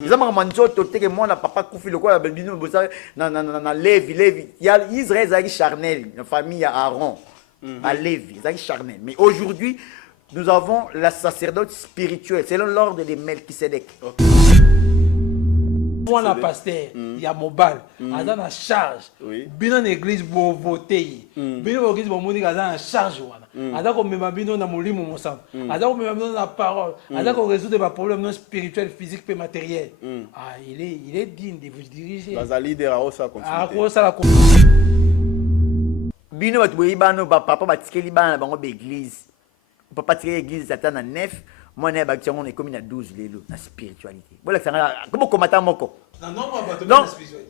Ils ont que moi, papa Koufi, le quoi, na Lévi. Il y a Israël, charnel, la famille Aaron, à Lévi, charnel. Mais aujourd'hui, nous avons la sacerdoce spirituelle, selon l'ordre de Melchisedec. Moi, la pasteur, il y a Mobile, il a en charge. Bino l'église pour voter. Bino l'église pour monique en charge. Ada ko mema bino na molimo mosam. Ada ko mema bino na parole. Ada ko résoudre des problèmes non spirituels, physiques et matériels. Ah, il est digne de vous diriger. Bazali de Raosa continue. Ah, quoi ça la Bino bat boyi bano papa batikeli bana bango be église. Papa tikeli église atana 9. Moi, je suis comme 12 la spiritualité. Comment combattre moko? Non,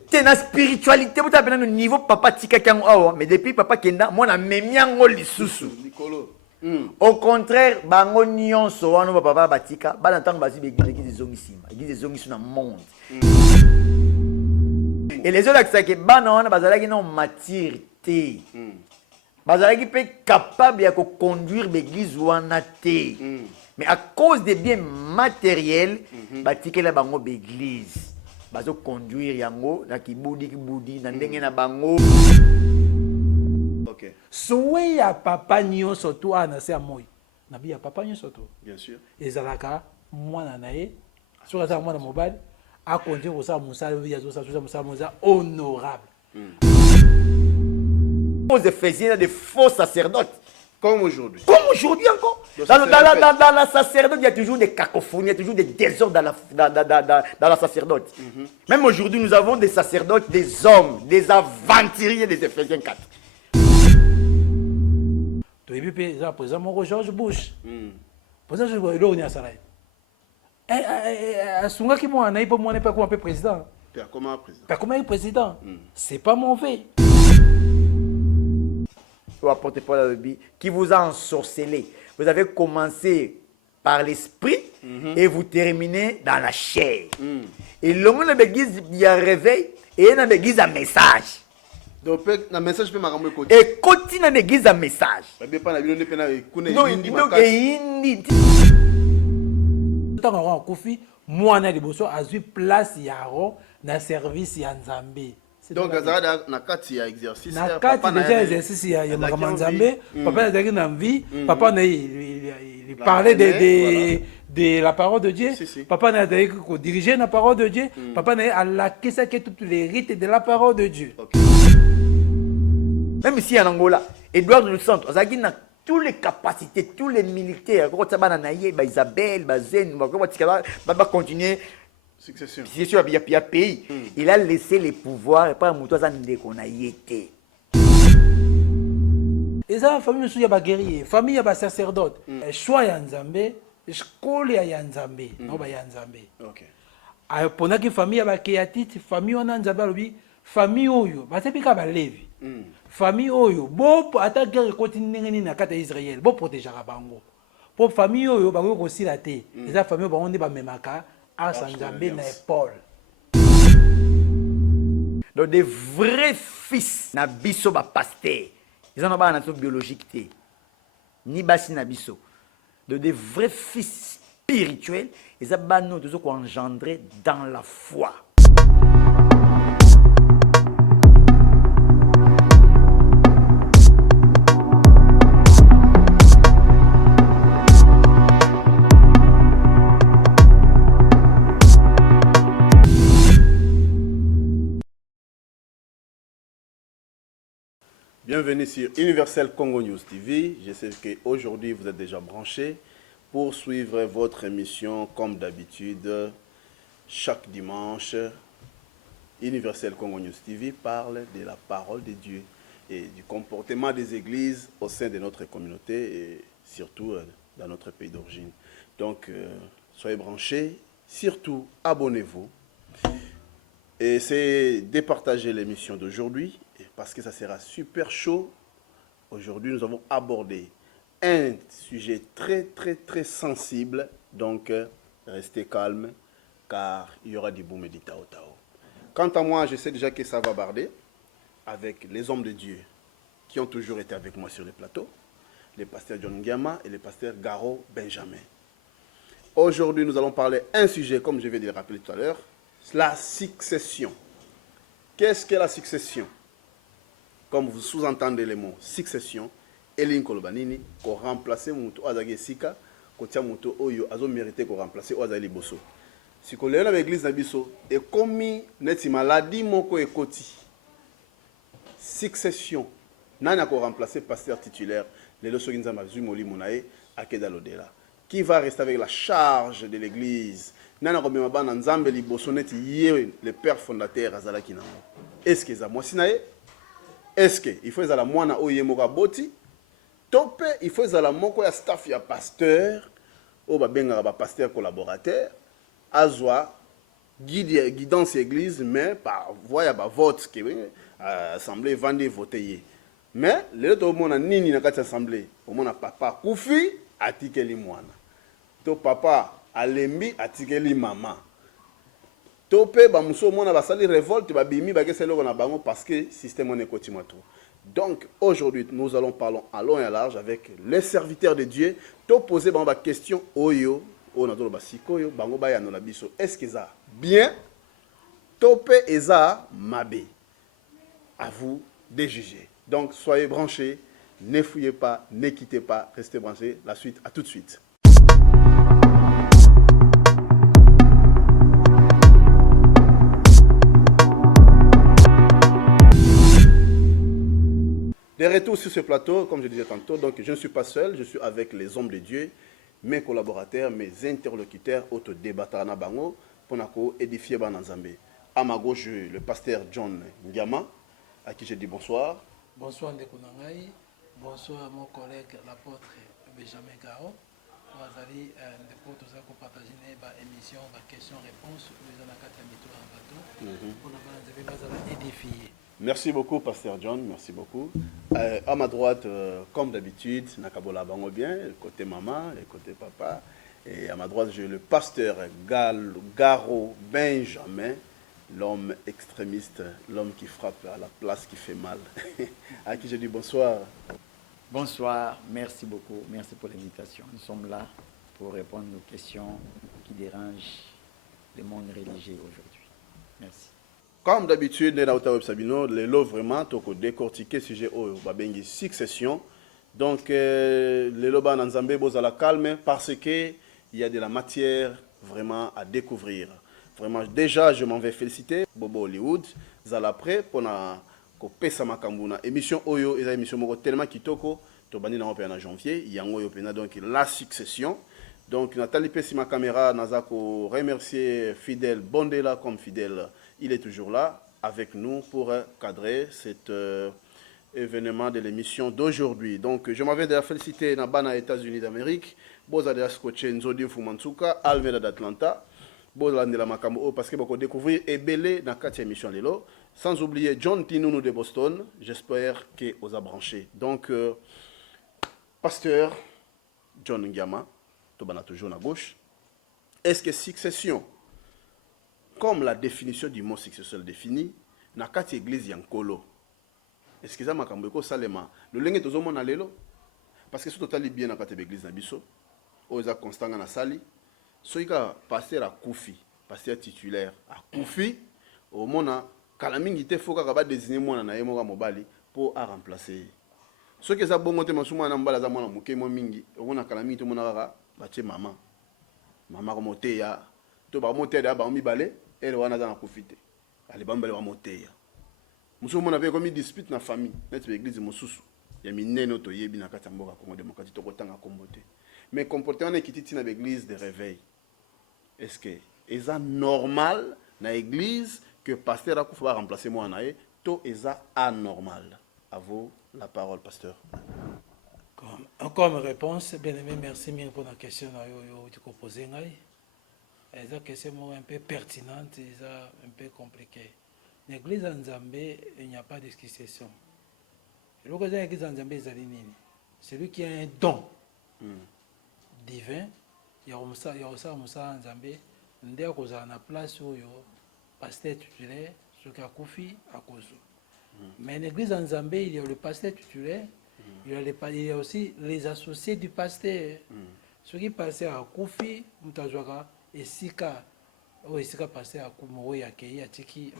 c'est la spiritualité. Vous avez un niveau papa tika kango, mais depuis papa kenda, moi na memiango lisusu. Au contraire, bango nyonso wana papa batika, bana tango bazi église zongisima, église zongisuna monde. Et les autres qui sont bana wana bazalaki non maturité. Bazalaki peut capable de conduire l'église wana te. Mais à cause des biens matériels, batike la bango l'église. Bazo conduire yango na kibudi na ndenge na bango. OK. Soué ya papa nyo surtout ana se amoy. Na bi ya papa nyo surtout. Bien sûr. Ezalaka mwana nae. Sur ça mwana mobile a conduire ko sa musala ya zo sa musala honorable. Aux Éphésiens des faux sacerdotes. Comme aujourd'hui. Comme aujourd'hui encore. Dans la sacerdoce, il y a toujours des cacophonies, il y a toujours des désordres dans la sacerdoce. Même aujourd'hui, nous avons des sacerdotes, des hommes, des aventuriers des Éphésiens 4. Tu as vu, par exemple, George Bush. Par exemple, il est à Sarai. Sunga qui m'a dit, moi, n'est pas comme un président. Comment président? Pas comme un président. C'est pas mauvais. Apportez pas la Bible, qui vous a ensorcelé. Vous avez commencé par l'esprit et vous terminez dans la chair. Et le monde de l'église, il y a un réveil et il y a une église à message. Donc, le message peut m'arranger côté. Et continue à l'église à message. Non, il donc, il Tant qu'on a Kofi, moi, on a des besoins à une place, il y a un service, il y a un Zambé. Donc, na kati ya exercice. Na kati déjà exercice ya Makamazambe, papa a dit dans vie, papa il parlait de la parole de Dieu. Papa a dit que diriger la parole de Dieu. Papa a laqué ça que tous les rites de la parole de Dieu. Même ici en Angola, Edouard le Centre, ça a toutes les capacités, tous les militaires, Isabelle, Bazen, va continuer. Succession. C'est sûr, il y a pays. Il a laissé les pouvoirs et pas un qu'on a y été. Et ça, la famille, il y a des guerriers, famille, il y a des sacerdotes. Choix, il y a un Zambé, école, il y a un Zambé. Non, il y a un Zambé. OK. Pendant que famille, il y a des kéatites, famille, on a un Zambé, famille, il y a des Lévi. Famille, il y a des guerres continuent dans le Israël, pour protéger la bango. Pour famille, il y a des aussi la thé. Et ça, famille, on est pas même à Sanzambé na Paul. Donc des vrais fils na biso ba pasteur. Ils ont pas nature biologique té. Ni basi na biso. De des vrais fils spirituels, ils ont nous tous qu'on engendré dans la foi. Bienvenue sur Universel Congo News TV. Je sais qu'aujourd'hui vous êtes déjà branchés pour suivre votre émission comme d'habitude. Chaque dimanche, Universel Congo News TV parle de la parole de Dieu et du comportement des églises au sein de notre communauté et surtout dans notre pays d'origine. Donc, soyez branchés, surtout abonnez-vous. Et c'est de partager l'émission d'aujourd'hui parce que ça sera super chaud. Aujourd'hui, nous avons abordé un sujet très sensible. Donc, restez calme car il y aura du boom et du tao tao. Quant à moi, je sais déjà que ça va barder avec les hommes de Dieu qui ont toujours été avec moi sur le plateau, les pasteurs John Ngama et les pasteurs Garo Benjamin. Aujourd'hui, nous allons parler un sujet, comme je vais le rappeler tout à l'heure, la succession. Qu'est-ce que la succession? Comme vous sous-entendez les mots succession, Elin Kolobanini, qu'on remplace Mouto Azagi Sika, qu'on tient Mouto Oyo, Azo mérité qu'on remplace Oazali Bosso. Si qu'on est dans l'église Nabiso, et comme neti maladie moko ekoti, succession, nana qu'on remplace pasteur titulaire, les lois Soginza Mazumoli Monae, Akeda Lodela. Qui va rester avec la charge de l'église? Nana qu'on m'a ban Nzambe Liboso neti yé le père fondateur Azalaki Nango. Est-ce que ça moi sinae? Est-ce que il faut la mwana oye moka boti? Topé, il faut la moko ya staff ya pasteur, ou benga ba pasteur collaborateur, azwa guidance église, mais par voie ya ba vote que assemblée vendre voter. Mais le to mona nini na kati assemblée, au mona papa kufi atikeli mwana. To papa alembi atikeli mama. Topé ba muso mona basali révolte ba bimi ba keselo na bango parce que système on est kotimato. Donc aujourd'hui nous allons parler à long et à large avec les serviteurs de Dieu. To poser ba question oyo o na tolo basikoyo bango ba ya no la biso. Est-ce que ça bien? Topé eza mabe. À vous de juger. Donc soyez branchés, ne fouillez pas, ne quittez pas, restez branchés. La suite à tout de suite. De retour sur ce plateau, comme je disais tantôt, donc je ne suis pas seul, je suis avec les hommes de Dieu, mes collaborateurs, mes interlocuteurs, auto débattant bango, pour édifier Bananzambe. À ma gauche, le pasteur John Ndiama, à qui je dis bonsoir. Bonsoir Ndeko Nangai, bonsoir à mon collègue l'apôtre Benjamin Gao. Nous allons partager une émission, une question-réponse, nous allons édifier. Merci beaucoup, pasteur John, merci beaucoup. À ma droite, comme d'habitude, Nakabola Bango bien, côté maman et côté papa. Et à ma droite, j'ai le pasteur Garo Benjamin, l'homme extrémiste, l'homme qui frappe à la place qui fait mal. À qui je dis bonsoir. Bonsoir, merci beaucoup, merci pour l'invitation. Nous sommes là pour répondre aux questions qui dérangent le monde religieux aujourd'hui. Merci. Comme d'habitude, les lots vraiment décortiquer sujet au babengi succession. Donc les lots dans Zambé à la calme parce que il y a de la matière vraiment à découvrir. Vraiment déjà je m'en vais féliciter Bobo Hollywood zala prêt pour na ko pesa makambuna émission oyo et émission moko tellement kitoko to bani na en janvier yango yo pena donc la succession. Donc Nathalie Pessi ma caméra nazako remercier Fidèle Bondela comme fidèle. Il est toujours là avec nous pour cadrer cet événement de l'émission d'aujourd'hui. Donc, je m'avais déjà félicité Nabana États-Unis d'Amérique, Bozadea Scotché Nzodi Fumansuka, Alveda d'Atlanta, Bozadela Makambo, parce que vous découvrir Ebele dans 4e émission Lelo, sans oublier John Tinounou de Boston. J'espère que vous avez branché. Donc, pasteur John Ndiama, Tobana toujours à gauche. Est-ce que succession, comme la définition du mot succession définit, na kati église yankolo. Est-ce que ça m'a cambié salema? Le lingue tozo mona lelo, parce que c'est totalement bien na kati église na biso. Oza constant na sali. Soika pasteur à Koufi, pasteur titulaire à Koufi, au mona kalamingi te foka ka ba désigner mona na yemo ka mobali pour à remplacer. Ce que ça bongo te masuma na mbala za mona muke mo mingi, o mona kalamingi to mona ka ba tie mama. Mama ko moteya, to ba moteya ba mi balé. Elle wana za na profiter ali bambale wa moteya muso mona pe comme dispute na famille net l'église mosusu ya minene to yebi na kati mboka Congo démocratique to kotanga kombote mais comportement na kititi na l'église de réveil est-ce que est normal na église que pasteur a kufa remplacer moi na to eza anormal? À vous la parole pasteur. Comme réponse, bien aimé, merci bien pour la question que tu as posée. C'est une question un peu pertinente, un peu compliquée. L'église en Zambie, il n'y a pas de succession. L'église en Zambie, c'est lui qui a un don divin. Il y a aussi en Zambie, il y a une place où il y a un pasteur titulaire, ce qui a Koufi à cause. Mais l'église en Zambie, il y a le pasteur titulaire, il y a aussi les associés du pasteur. Ce qui passait à Koufi, Moutazouaka, et Sika, ou Sika passait à Koumoro, Yakei, Atiki,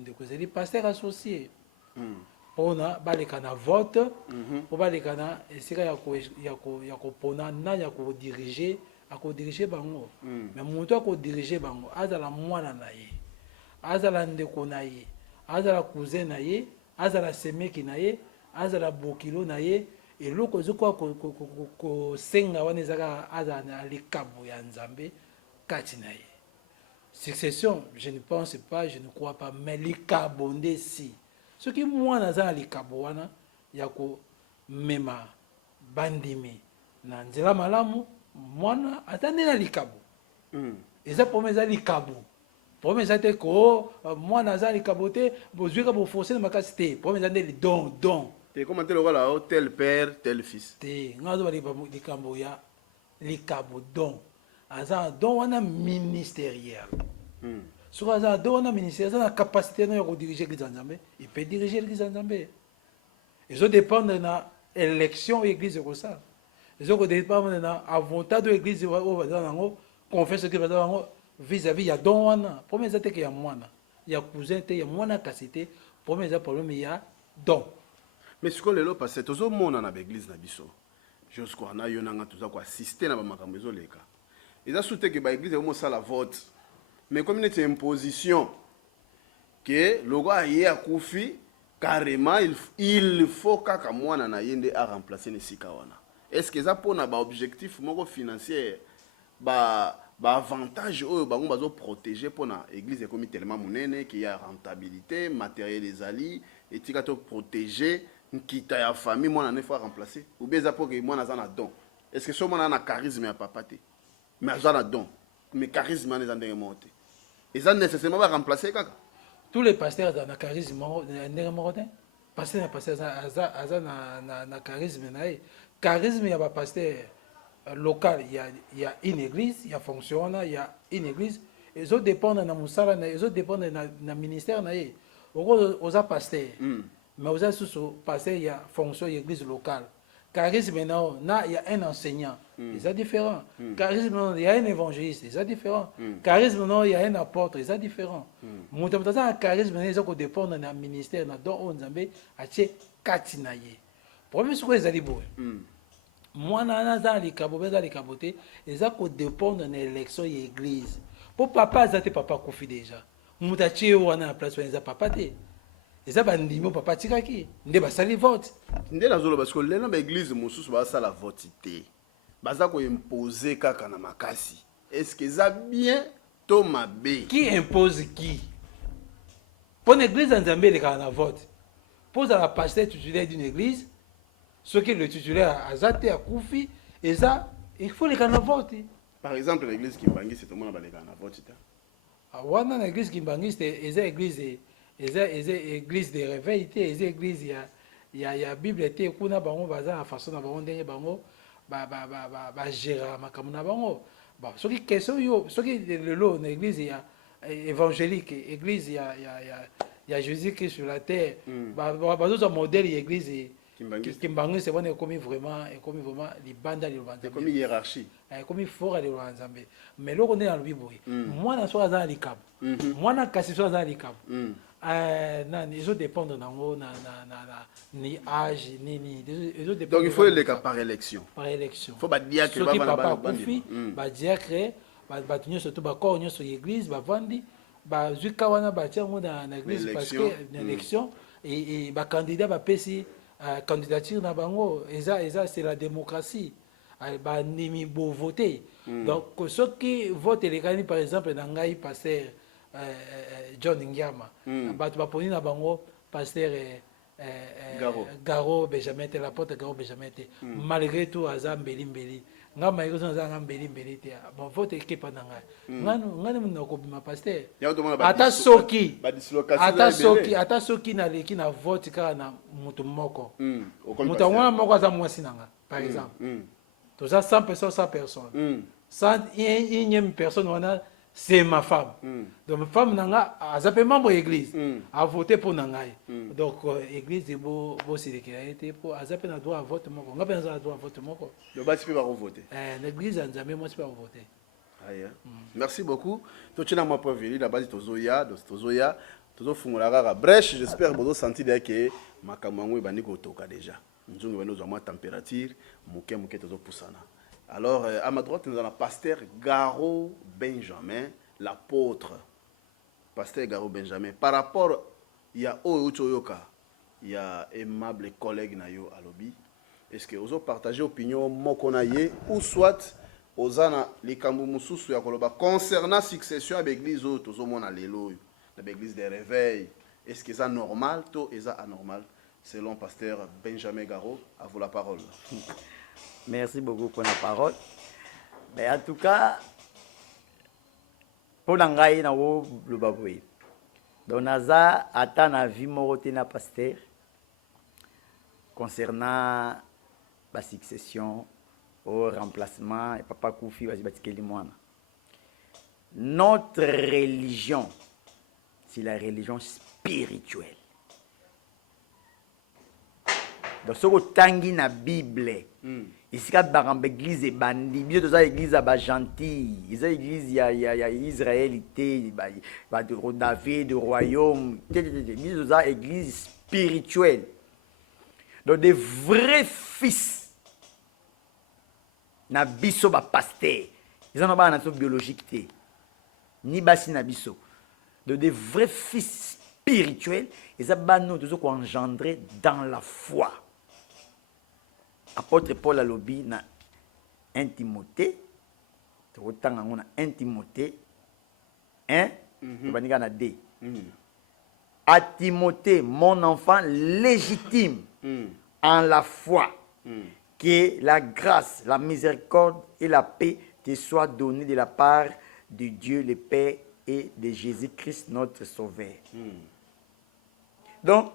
Ndekoseli, pasteur associé. On a balekana vote, on balekana, et Sika Yako Pona, na Yako diriger, Yako diriger Bango. Mais mon toit Yako diriger Bango, Azala Mwana Naye, Azala Ndeko Naye, Azala cousin Naye, Azala Semeki Naye, Azala Bokilo Naye, et l'autre, je crois que Senga Wanezaka Azana Likabo Yanzambe, Katinaye. Succession, je ne pense pas, je ne crois pas, mais Likabo Ndesi. Ce qui moi Nazana Likabo Wana, Yako Mema, Bandimi, Nanzela Malamu, Mwana, attendez la Likabo. Et ça pour mes Likabo. Pour mes amis, moi Nazana Likabote, vous jouez comme vous forcez de ma casité. Pour mes amis, les dons. Et comment tu le là, tel père, tel fils. Les Camboya, les Cabodons. Azan don wana ministériel. Sur Azan don wana ministériel, ça a la capacité de diriger les Nzambé. Il peut diriger les Nzambé. Ils ont dépendre de l'élection de l'église comme ça. Ils ont dépendre de l'avantage de l'église qu'on fait ce qui va dans vis-à-vis il y a don wana. Pour mes amis, il y a moine. Il y a cousin, il y a moine capacité. Pour mes amis, il y a don. Mais ce que les lois passent, tous au monde dans l'église nabiso. Jusqu'à na yonanga tous à quoi assister na ba makambezo leka. Ils ont soutenu que l'église est au moins ça la vote. Mais comme il y a une imposition que le gars y a koufi carrément il faut qu'à moi na yende à remplacer les sikawana. Est-ce que ça pour na ba objectif moko financier ba avantage eux ba on bazo protéger pour na église comme tellement monene qu'il y a rentabilité matériel des alliés et tu to protéger quitte ya famille moi na fois remplacer ou bien ça pour que moi na don. Est-ce que ce moi na charisme ya papa te mais ça na don mais charisme na ndenge monter et ça nécessairement va remplacer kaka tous les pasteurs dans le charisme ndenge monter pasteur na pasteur aza na charisme na charisme ya ba pasteur local il y a une église il y a fonctionne il y a une église ils ont dépendre na musala ils ont dépendre na ministère na aux pasteur mais aux sous pasteur il y a fonction église locale charisme maintenant il y a un enseignant c'est différent charisme maintenant il y a un évangéliste c'est différent charisme maintenant il y a un apôtre c'est différent mon temps ça charisme maintenant ils ont dépendre na ministère na don on Nzambe atie katinaye problème c'est quoi les boy moi dans les cabotés ils ont dépendre na élection église pour papa ça papa Kofi déjà mutachi wana place wana papa te eza bandimo papa tikaki nde basali vote nde nazolo parce que lena ba église mosusu ba sala vote te baza ko imposer kaka na makasi est-ce que ça bien to mabe qui impose qui pour une église Nzambe le kana vote pose à la pasteur titulaire d'une église ce qui le titulaire azate a Koufi et ça il faut le kana vote par exemple l'église Kimbangi c'est tout le monde ba le kana vote ta wana l'église Kimbangi c'est église église de réveil les églises il y a bible té kuna bango baza façon na bango ndenge bango ba gérer makambo na bango bon ce qui question yo ce qui le lot na église il y a évangélique église il y a Jésus Christ sur la terre bazo modèle église Kimbangi c'est bon comme vraiment libanda c'est comme hiérarchie comme fort à Nzambe mais là on est dans le bible moi na so za likabo moi na kasi so za likabo ils ont dépendre ni âge ni donc il faut les cas par élection faut pas dire que papa Kofi ba diacre ba tunyo surtout ba corps sur l'église ba vandi ba zuka wana ba tia na église parce que l'élection et ba candidat ba pesi candidature na bango eza c'est la démocratie ba nimi bo voter donc ceux qui votent les candidats par exemple na ngai pasteur John Ngiama bato baponi na bango pasteur Garo Benjamin te la porte Garo Benjamin te malgré tout aza mbeli nga maiko za nga mbeli te bon vote équipe na ngai ngani mna ko bima pasteur ata soki na leki na vote ka na mutu moko mutu wana moko aza mwasi nanga par exemple toza 100 personnes 100 personnes 100 personne wana c'est ma femme. Donc ma femme nanga a zappé membre église, a voté pour nangai. Donc église est beau c'est été pour a zappé na droit à vote moko. Nga penza na droit à vote moko. Le bâti peut pas voter. L'église en jamais moi c'est pas voter. Merci beaucoup. Toi tu n'as pas prévu la base tozoya, tozoya, tozo fungola kaka brèche, j'espère bozo sentir que makamango ibandi ko toka déjà. Nzungu bano zama température, muke tozo poussana. Alors, à ma droite, nous avons le pasteur Garo Benjamin, l'apôtre. Pasteur Garo Benjamin. Par rapport, il y a Oyoka, il y a aimable collègue Nayo Alobi. Est-ce que vous avez partagé l'opinion Mokonaye ou soit aux ana les Kamboumoussous concernant la succession avec l'église autres, l'église des réveils? Est-ce que c'est normal ou est-ce anormal? Selon pasteur Benjamin Garo, à vous la parole. Merci beaucoup pour la parole. Mais en tout cas, pour l'angaï na wo le baboué. Donc naza ata na vie moroté na pasteur concernant la succession au remplacement et papa Koufi va batikeli mwana. Notre religion, c'est la religion spirituelle. Donc ce que tangi na Bible. Ici, quand on l'église est bandit, bien que l'église est gentille, l'église il y a Israël, David, le royaume, l'église spirituelle. Donc des vrais fils, na biso ba pasteur, ils ont pas une biologique ni basi na biso. Donc des vrais fils spirituels, ils ont nous tous engendrés dans la foi. Apôtre Paul alobi na 1 Timothée, tokotanga ngona 1 Timothée 1, tobandika na 2. À Timothée, mon enfant légitime en la foi, que la grâce, la miséricorde et la paix te soient données de la part de Dieu le Père et de Jésus-Christ notre Sauveur. Donc,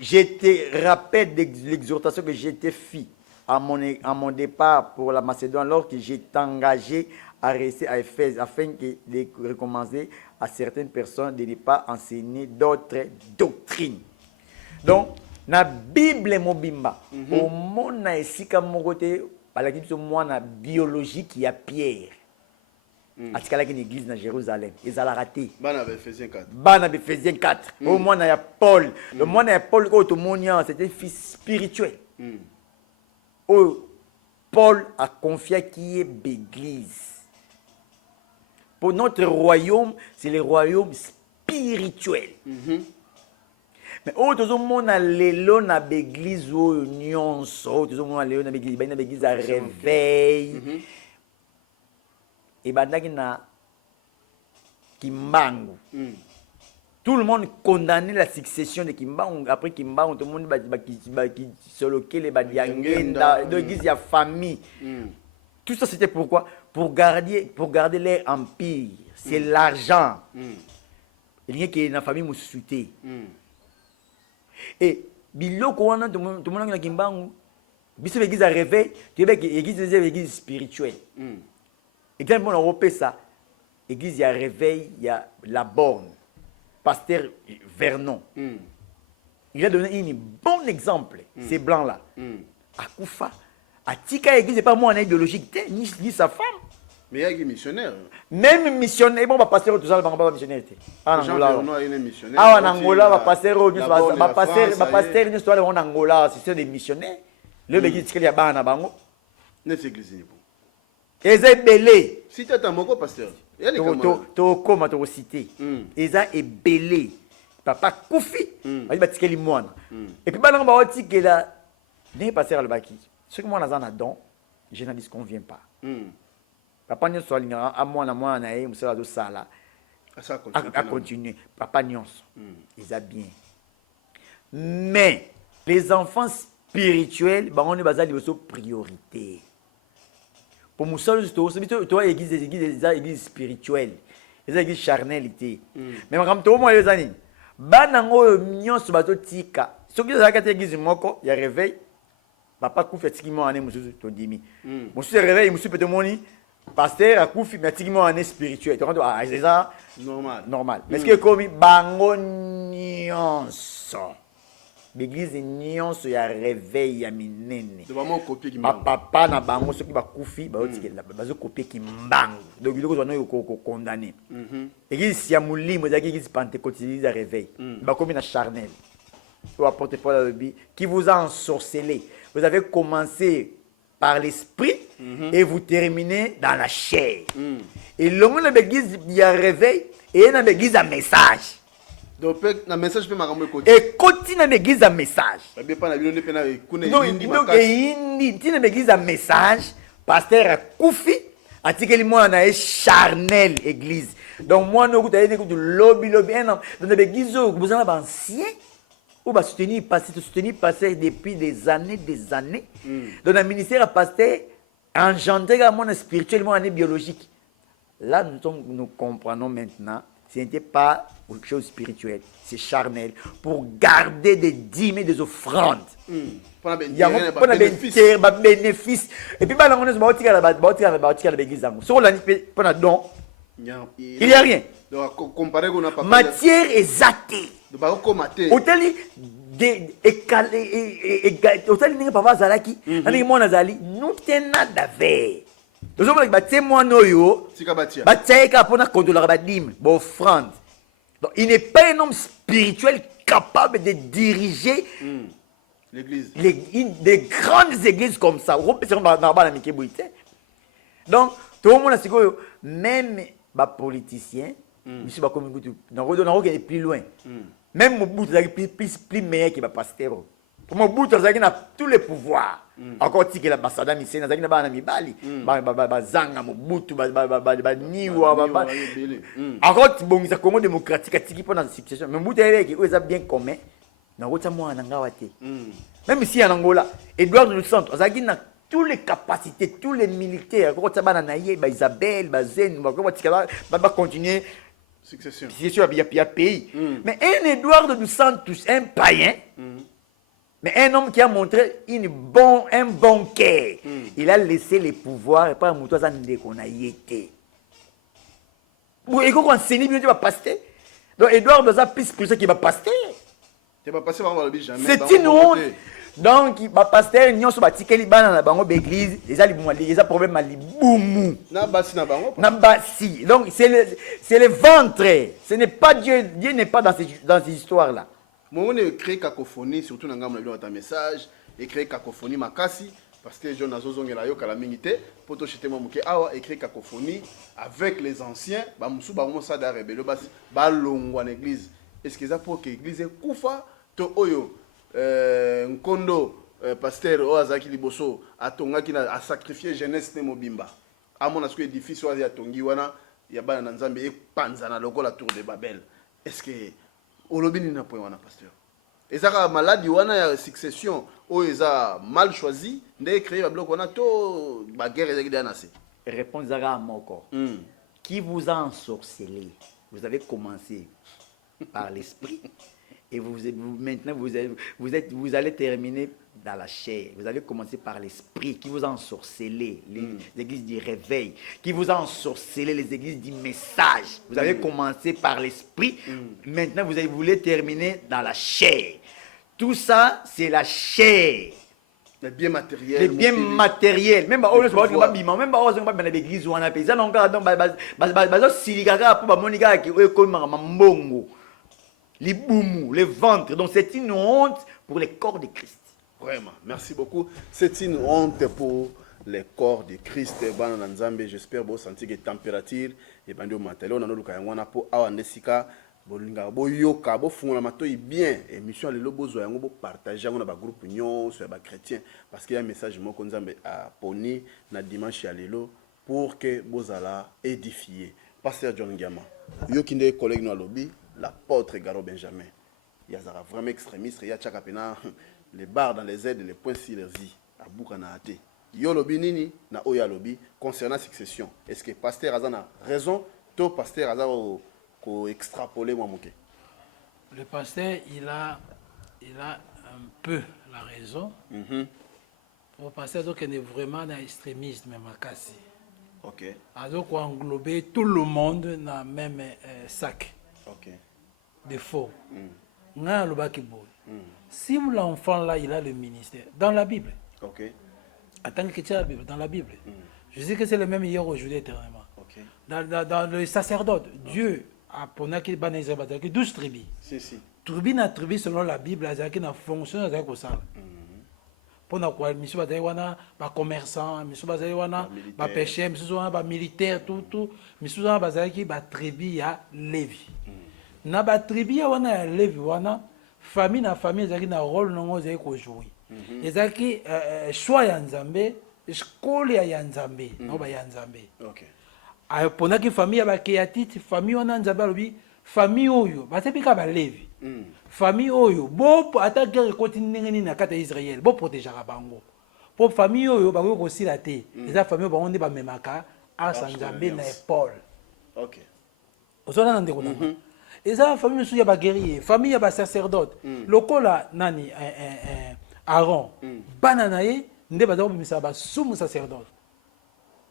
je te rappelle de l'exhortation que j'ai fait à mon départ pour la Macédoine, alors que j'étais engagé à rester à Éphèse afin de recommencer à certaines personnes de ne pas enseigner d'autres doctrines. Donc, la Bible mobimba, au monde na esika mokote, par la biologie qui a Pierre. Atikala une église dans Jérusalem, ils ont raté. Bana Ephésiens 4. Bana Ephésiens 4. Au moins il y a Paul. Le moins il y a Paul c'était un fils spirituel. Paul a confié qui est l'église. Pour notre royaume, c'est le royaume spirituel. Mais tout le monde a l'église où union, tout le monde a l'église à réveil. Et bandaki na Kimbangu. Tout le monde condamnait la succession de Kimbangu. Après Kimbangu, tout le monde qui soloquait les badiangenda, de l'église, il y a famille. Tout ça, c'était pourquoi? Pour garder leur empire. C'est l'argent. Il y a qui est dans la famille moussouté. Et biloko wana tout le monde na Kimbangu. Biso l'église a réveil, tu veux que l'église spirituelle. Exemple, on a ça. L'église, il y a réveil, il y a la borne. Pasteur Vernon. Il a donné un bon exemple. Ces blancs-là. À Koufa, à Tika, l'église n'est pas moi en idéologique, ni sa femme. Mais il y a des missionnaires. Même missionnaire, bon, pasteur, tout ça, il n'y a pas de missionnaire. Jean Vernon a une missionnaire. Ah, en Angola, pasteur, en Angola, c'est des missionnaires. Le l'église, il y a pas en Bango. N'est-ce église. Eza belé. Si tu as un mot, pasteur. Tokoma to cité. Eza belé. Papa Koufi. Vas-y batikeli mwana. Et puis bana ba otikela ne passer le baki. Ce que moi na don, je n'en dis qu'on vient pas. Papa nyo so linga a mwana na ye musala do sala. À continuer. Papa nyonso. Eza bien. Mais les enfants spirituels, ba on est basé sur priorité. Pour nous, toi, l'église spirituelle, l'église charnalité. Mais quand tu as les années, banango mignon sur bateau tika. Ce qui est l'église moko, il y a réveil. Papa kou fait ce qui m'a amené monsieur to dimi. Monsieur réveil, monsieur peut te moni. pasteur akufi mais atiki mo ane spirituel to ah c'est ça normal mais ce que comme bango nyonso l'église nyonso ya réveil ya minene de vraiment copier qui ma papa na bango soki bakufi baotikela bazo copier ki mbango donc biloko zwana yo ko condamner église ya molimo ezalaki église pentecôtiste église ya réveil bakomi na charnel ou apporte Paul à l'objet qui vous a ensorcelé. Vous avez commencé par l'esprit et vous terminez dans la chair. Et l'homme dans l'église il y a réveil et dans l'église un message. Donc le message peut m'arranger côté. Et continue dans l'église un message. Donc dans l'église un message pasteur Koufi a dit que moi on a charnel église. Donc moi nous avons dit que lobby dans l'église vous avez ancien ou va soutenir pasteur depuis des années. Donc le ministère a pasteur engendré un monde spirituellement et biologique. Là, nous comprenons maintenant, ce n'était pas quelque chose de spirituel, c'est charnel, pour garder des dîmes et des offrandes. Il y a un bénéfice. Et puis, on a l'église. Sur la don, il n'y a rien. Matière est athée. Hôtel hôtel n'est pas zalaki ani mona zali nous tena d'ave nous sommes avec témoin noyo batika pour na contrôler ba dîme ba offrande donc il n'est pas un homme spirituel capable de diriger l'église des grandes églises comme ça donc tout le monde a siko même ba politiciens monsieur ba comme on est plus loin. Même Mobutu est plus meilleur que le pasteur. Pour Mobutu, il a tous les pouvoirs. Encore si l'ambassadeur ici, il a un mibali. Zanga Mobutu, Niwa. Encore si bon, ça Congo démocratique, il pendant cette situation. Mais Mobutu est bien commun. Même ici en Angola, Edouard de Santos, il a toutes les capacités, tous les militaires. Isabelle, Zen, va continuer. Succession. C'est sûr, il y a pays. Mais un Edouard de Santos, un païen, mais un homme qui a montré un bon cœur, il a laissé les pouvoirs et pas un mouton qu'on a y été. Et quand on enseigne, il va passer. Donc Edouard de Santos, plus ça qui va passer. C'est une honte. Donc, le pasteur, il y a un petit dans la l'église, il y a des problèmes à l'iboumu. Donc, c'est le ventre. Ce n'est pas Dieu. Dieu n'est pas dans ces histoires-là. Moi, on crée cacophonie, surtout dans le message, et créer cacophonie makasi, parce que je n'ai pas la minité, pour te jeter mon bouquet, écrire cacophonie avec les anciens, Bamsou, Bamosa, Darébelo, Balongo en église. Est-ce que ça pour que l'église est koufa, to oyo? Nkondo pasteur Oazaki Liboso atongaki a sacrifié jeunesse ne mobimba amona ce édifice oazi atongi wana ya bana na Nzambe e panza na lokola tour de Babel. Est-ce que olobini na point wana pasteur ezaka maladie wana ya succession o eza mal choisi ndé créer ba bloc wana to ba guerre ezaki dana se réponse zaka moko qui vous a ensorcelé. Vous avez commencé par l'esprit. Et maintenant, vous allez terminer dans la chair. Vous allez commencer par l'esprit qui vous a ensorcelé, les églises du réveil, qui vous a ensorcelé, les églises du message. Vous avez commencé par l'esprit. Maintenant, vous voulez terminer dans la chair. Tout ça, c'est la chair. Les biens matériels. Les biens matériels. Même si vous avez l'église ou en appel, ça n'a les boumous, les ventres. Donc c'est une honte pour les corps de Christ. Vraiment, merci beaucoup. C'est une honte pour les corps de Christ. J'espère que vous sentez que la température est bien. Pour bolinga boyoka bofungula matoyi bien émission le lobozo yango bo partager na ba groupe nyonso ya ba chrétien parce qu'il y a un message moko Nzambe a poni na dimanche ya lelo pour que bozala édifier. Pasteur John Giama yo kinde collègue no lobby l'apôtre Garo Benjamin yazara vraiment extrémiste ya chaka pena les barres dans les aides les points sur les i abuka na ate yo lobby nini na oya lobby concernant succession. Est-ce que pasteur azana raison to pasteur azao extrapoler moi moké. Le pasteur il a un peu la raison. Le pasteur donc il est vraiment dans l'extrémisme makasi. Ok. azoko englober tout le monde dans le même sac Ok. de faux. Nga lobaki boy. Si l'enfant là, il a le ministère, dans la Bible, Ok. en tant que chrétien, dans la Bible, je sais que c'est le même hier, aujourd'hui, éternellement. Ok. Dans le sacerdoce, Dieu a pris 12 tribus. Si, si. Tribu na tribu, selon la Bible, il y a une fonction de ça. Pour quoi, monsieur Bazaïwana, commerçant, monsieur Bazaïwana, pêcheur, monsieur Bazaïwana, militaire, tout, monsieur Bazaïwana, tribu à Lévi. Na ba tribu ya wana Lévi wana famille na famille ezaki na rôle nango ezaki ko jouer. Ezaki choix ya Nzambe, école ya Nzambe, no ba ya Nzambe. Ok. A ponaki famille ya ba Keatite, famille wana Nzambe alobi famille oyo batepika ba Lévi. Famille oyo bo ata guerre continue ndenge na kata Israël, bo protéger bango. Pour famille oyo ba ko sila te. Eza famille bango nde ba memaka asa Nzambe na épaule. Ok. Ozona ndeko na. Et ça, la famille il y a guerrier, famille il y a sacerdote. Lokola nani Aaron, bananaye, nde bazao bimisa ba sumu sacerdote.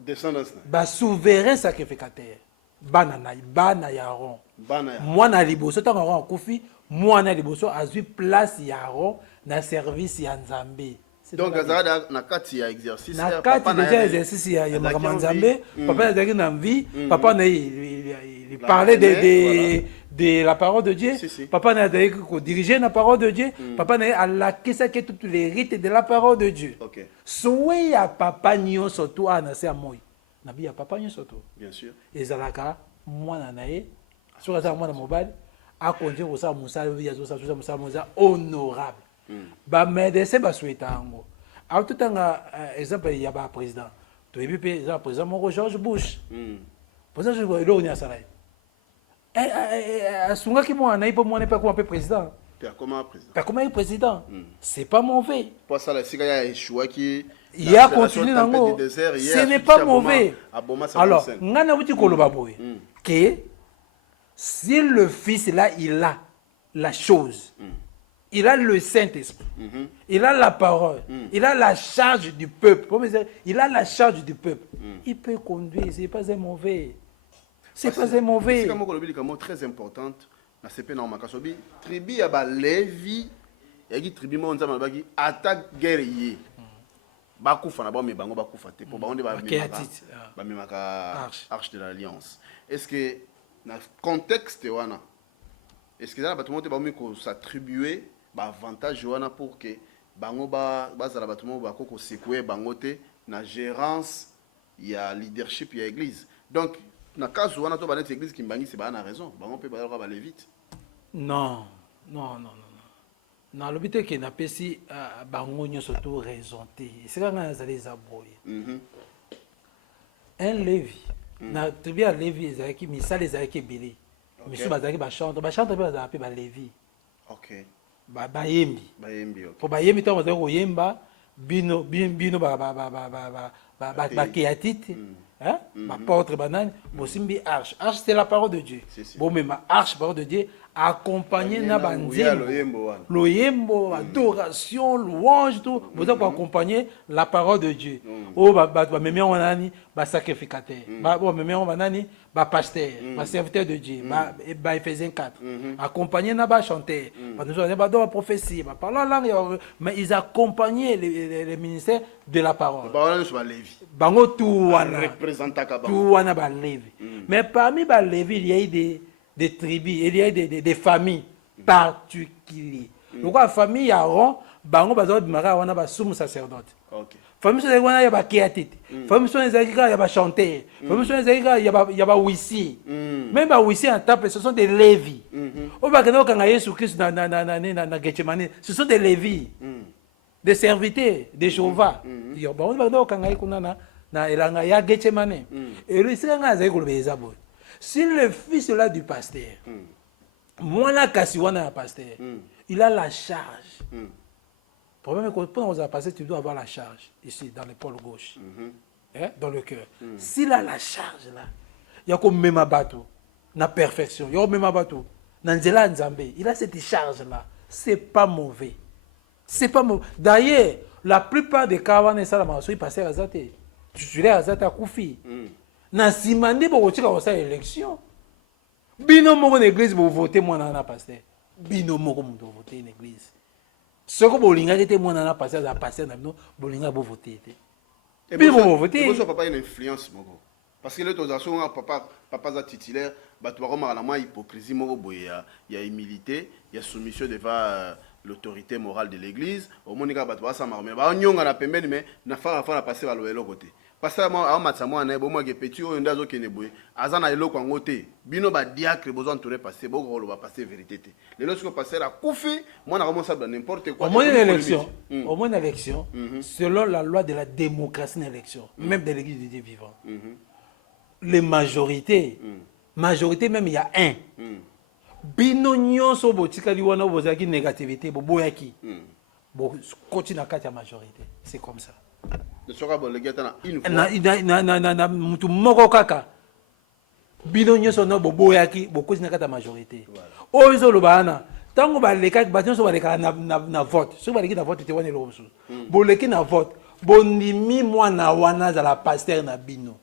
Descendance. Ba souverain sacrificateur. Bananaye, bana ya Aaron. Bana ya. Mwana liboso tant Aaron kufi, mwana liboso azui place ya Aaron na service ya Nzambe. Donc azada na kati ya exercice na kati déjà exercice ya Nzambe, papa azaki na vie, papa na il parlait de la parole de Dieu. Papa n'a dit que diriger la parole de Dieu. Papa n'a à la question que tous les rites de la parole de Dieu. Ok. Souhait ya papa nyo surtout à na c'est moi. Nabi ya papa nyo surtout. Bien sûr. Et zalaka moi na nae. Sur ça moi na mobile a continuer ko ça musala ya zo ça musala honorable. Ba médecin ba souhaita ngo. A tout anga exemple ya ba président. To ebi pe za président mo George Bush. Président je vois là on a asungaki mwana ipo mwana pa comme président. Comment président? C'est pas mauvais. Pour ça la sika ya échoué qui il y a continué nango. Ce n'est pas mauvais. Alors, ngana wuti koloba boy que si le fils là il a la chose. Il a le Saint-Esprit. Il a la parole. Il a la charge du peuple. Il a la charge du peuple. Il peut conduire, c'est pas un mauvais. C'est pas un mauvais. C'est comme très importante. Na CP na makasobi tribu ya ba Lévi ya gi tribu mo nzama ba gi attaque guerrier. Ba kufa na ba me bango ba kufa te po ba onde ba me maka arche de l'alliance. Est-ce que na contexte wana est-ce que là ba tout monde ba mi ko s'attribuer ba avantage wana pour que bango ba za ba tout monde ba ko secouer bango te na gérance ya leadership ya église. Donc na cas où on a tout banet église qui mbangi c'est pas na raison bango peut ba aller vite. Non. Na lobité que na pesi bango nyo surtout raison te. C'est quand on a les aboyer. Un Lévi na tribu ya Lévi ezaki misala ezaki belé. Misu bazaki ba chante pe bazaki ba Lévi. OK. Ba yembi. OK. Pour ba yembi to bazaki ko yemba bino ba Keatite. Hein? Ma porte banane, Bosimbi arche. Arche c'est la parole de Dieu. Bon mais ma arche parole de Dieu accompagné na banzembo. Loyembo, adoration, louange tout, vous avez accompagner la parole de Dieu. Oh ba meme wanani ba sacrificateur. Ba meme wanani ba pasteur, ba serviteur de Dieu, ba Éphésiens 4. Accompagné na ba chanteur. Ba nous on ba dans la prophétie, ba parler langue mais ils accompagnaient les ministères de la parole. Bango tout wana tout wana ba Lévi. Mais parmi ba Lévi il y a des tribus, il y a des familles particulières. Donc la famille Aaron, bango bazo bimara wana ba sumu sacerdote. OK. Famille so wana ya ba Keatite. Famille so ezalika ya ba chanteur. Famille so ezalika ya ba wisi. Même ba wisi en temple ce sont des Lévi. O ba kana kanga Yesu Christ na Gethsemane, ce sont des Lévi. Des serviteurs de Jéhovah. Yo ba on kanga kuna na elanga ya Gethsemane. Et le sanga azali ko lobeza boy. Si le fils là du pasteur, moi là Kassiwana pasteur, il a la charge. Le problème est que pour nous passer, tu dois avoir la charge ici dans l'épaule gauche, dans le cœur. S'il a la charge là, il y a comme même bateau, na perfection, il y a même bateau, nanzela nzambe, il a cette charge là. C'est pas mauvais. C'est pas mauvais. D'ailleurs, la plupart des caravans ça la marche, ils passaient à Zate. Tu l'as à Zate à Koufi. na nsima nde bokotika kosala élection bino moko na église bovote mwana na pasteur bino moko moto vote na église soko bolingaki te mwana na pasteur za pasteur na bino bolingaki bovote te bino bovote boso papa une influence moko parce que le tozation papa za titulaire bato bakomaka na mwa hypocrisie moko boye ya humilité ya soumission devant l'autorité morale de l'église omoni kaka bato basamaka me baonyonga na pembeni me na fara na passer baloba eloko te pasteur aomatisa mwana ye bomwake petit oyo nde azokende boye aza na eloko yango te bino badiacre bozo entouré pasteur bokoloba pasteur vérité te lelo siko pasteur akufi mwana akomosabla n'importe quoi omoni na élection selon la loi de la démocratie na élection même de l'église de Dieu vivant les majorités majorité même il y a un bino nyonso botikali wana bozaki négativité boboyaki bo continue na kati ya majorité c'est comme ça de soka bolegeta na une fois na mutu moko kaka bino nyonso no boboyaki bo continue na kati ya majorité oyo ezoloba ana tango balekaki bato nyonso balekaka na vote soki baleki na vote te wana eloko mosusu boleki na vote bondimi mwana wana azala pasteur na bino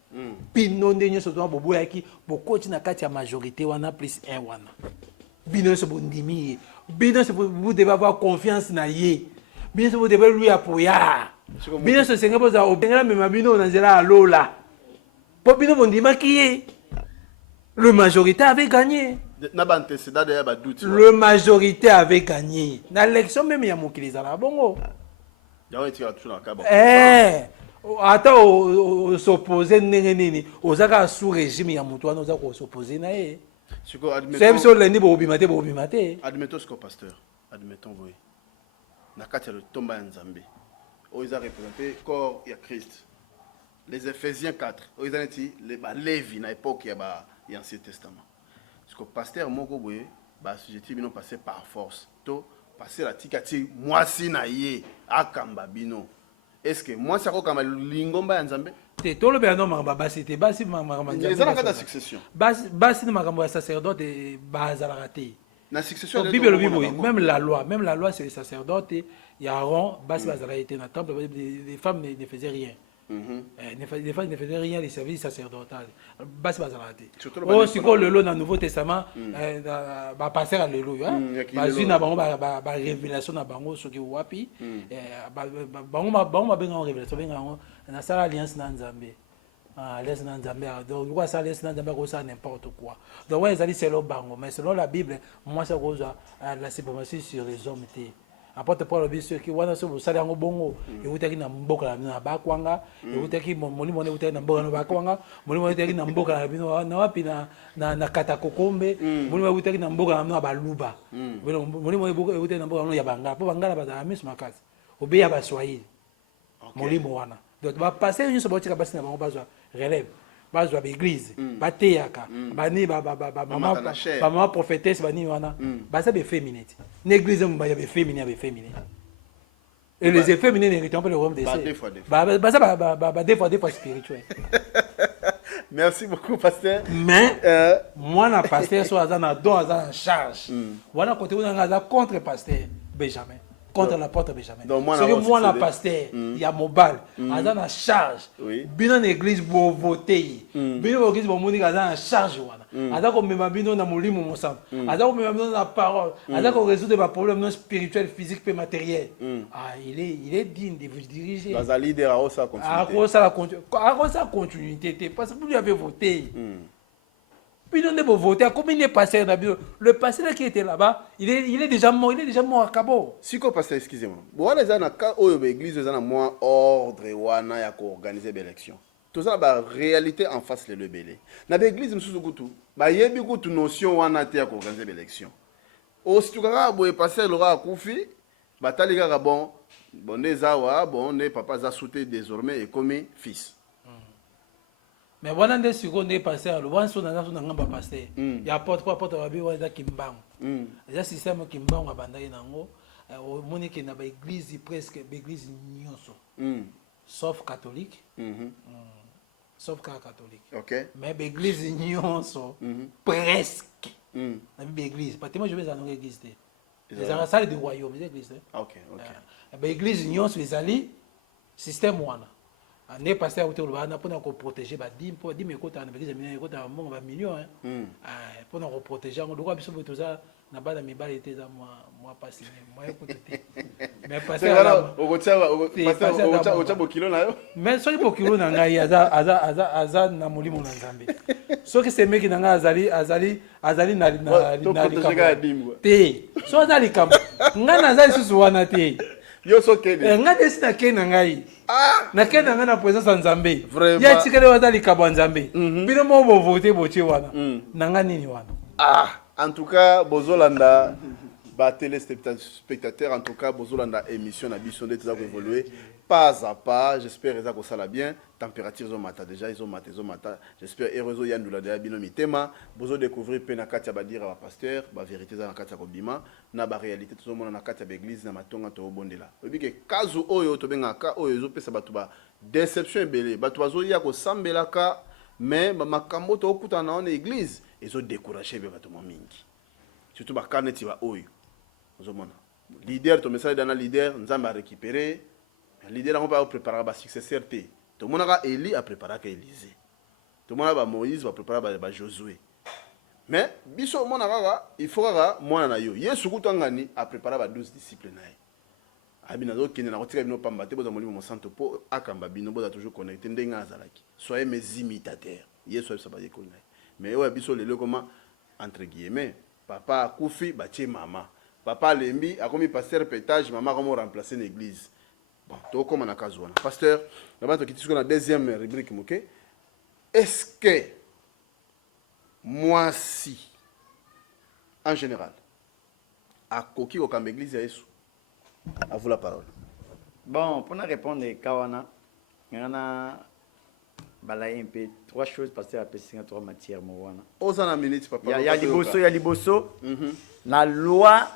bino nde nyonso tona boboyaki bokoti na kati ya majorité wana plus 1 wana bino nyonso bondimi ye bino nyonso vous devez avoir confiance na ye bino nyonso vous devez lui appuyer bino nyonso esenge bozala obengela mema bino na nzela ya lola mpo bino bondimaki ye le majorité avait gagné le majorité avait gagné na l'élection même ya mokili ezalaka bongo ata s'opposer ndenge nini ozaka sous régime ya moto wana oza s'opposer na ye biso lendi bobima te admettons ce pasteur admettons voye na kati ya lotomba ya nzambe oyo eza représenté corps ya Christ les Éphésiens 4 oyo eza neti balevi na époque ya ancien testament siko pasteur moko boye basujeti bino passer par force to passer la tika ti mwasi na ye akamba bino est-ce que moi ça kokamba lingomba ya nzambe te tolobela no makambo basi te basi makambo nzambe na kati ya succession basi na makambo ya sacerdote bazalaka te na succession de Bible même la loi c'est les sacerdotes il y a Aaron basi bazalaka te na temple les femmes ne faisaient rien les femmes ne faisaient rien les services sacerdotal basi bazalaka te o siko lelo na Nouveau Testament ba passer à lelo bazui na bango ba révélation na bango soki wapi bango benga révélation benga na sala alliance na Nzambe alliance na Nzambe donc quoi ça alliance na Nzambe ko ça n'importe quoi donc ouais ça c'est le bango mais selon la Bible moi ça cause la suprématie sur les hommes te apporte pour le biso qui wana so busala ngo bongo ekutaki na mboka na bakwanga ekutaki molimo ne utaki na mboka na bakwanga molimo utaki na mboka na bino na wapi na kata kokombe molimo utaki na mboka na baluba molimo utaki na mboka ya bangala po bangala bazala miso makasi obeya baswahili molimo wana donc ba passer nyonso botika basi na bango bazwa relève bazwa l'église bateyaka bani mama prophétesse bani wana baza be féminin l'église mba ya be féminin et les féminins ne retombe le royaume des cieux ba des fois spirituel. Merci beaucoup pasteur mais moi na pasteur so azana don azana charge wana côté on a contre pasteur Benjamin contre l'apôtre Benjamin. C'est moi la pasteur, il y a mobile, à la charge. Bino l'église pour voter. Bino l'église pour monique à la charge wana. À comme même bino na molimo mon sang. À comme même dans la parole. À comme résoudre des problèmes non spirituels, physiques et matériels. Ah, il est digne de vous diriger. Dans un leader à ça continuité. À ça continuité parce que vous avez voté. Puis on est pour voter. Comme il est passé le passé qui était là-bas, il est déjà mort à Cabo. Si quoi passé, excusez-moi. Bon, les gens quand l'église ils ont moins ordre wana ya ko organiser l'élection. Tout ça ba réalité en face le belé. Na l'église mususu kutu, ba yebi kutu notion wana te ya ko organiser l'élection. O si tu kaka boye passer lora kufi, ba tali kaka bon ndezawa, bon ne papa za sauté désormais et comme fils. Mais voilà des secondes des pasteurs, le one son dans ngamba pasteur. Il y a porte wabi wa kimbango. Il y a système kimbango abanda yango. Au monique na ba église presque église nyonso. Sauf catholique. Sauf catholique. OK. Mais l'église nyonso presque. Na bi église, parce que moi je vais dans l'église. Les en salle de royaume, les églises. OK. Ba église nyonso les ali système wana. ne passer à côté le bana pour nous protéger ba dim pour dim écoute en église mais écoute mon ba million hein pour nous protéger on doit biso tout ça na bana mi ba était ça moi pas signé moi écoute mais passer alors au passer au kilo na yo mais so ko kilo na ngai aza na molimo na nzambe so que c'est mec na ngai azali na te so azali kam nga na azali susu wana te yo so kene nga desi na kene na ngai na kene na ngai na présence ya nzambe Vraiment. ya tikele azali kabwa nzambe bino mo bo voter boche wana na nga nini wana en tout cas bozolanda ba téléspectateurs en tout cas bozolanda émission na biso de ça évoluer pas à pas j'espère que ça ko sala bien température zo mata déjà ils ont mata j'espère heureusement yandula de bino mitema bozo découvrir pe na kati ba dire ba pasteur ba vérité za na kati ko bima na ba réalité tout monde na kati ba église na matonga to bondela obi ke kazu oyo to bengaka oyo zo pesa batu ba déception belé batu bazo ya ko sambelaka mais makambo to okuta na église ils ont découragé be batu mingi surtout ba kaneti ba oyo ozomona leader to message dans leader nzamba a récupérer leader on va préparer ba successeur te to monaka Eli a préparé ka Élisée to monaka ba Moïse va préparer ba Josué mais biso monaka il faut ka mwana na yo Yesu kutangani a préparé ba 12 disciples na ye abina zo kende na kotika bino pamba te boza molimo santo po akamba bino boza toujours connecté ndenga azalaki soyez mes imitateurs Yesu ça ba yekona mais ouais biso lelo comment entre guillemets papa akufi ba tie mama papa lembi akomi pasteur pétage maman comment remplacer l'église bon to comme na kazwana pasteur là-bas to kiti na deuxième rubrique moké est-ce que moi si en général à koki au kam église ya Yesu à vous la parole Bon, pour nous répondre, Kawana, il y a un peu trois choses parce que y a trois matières. aux en minute papa Il y a Liboso, la loi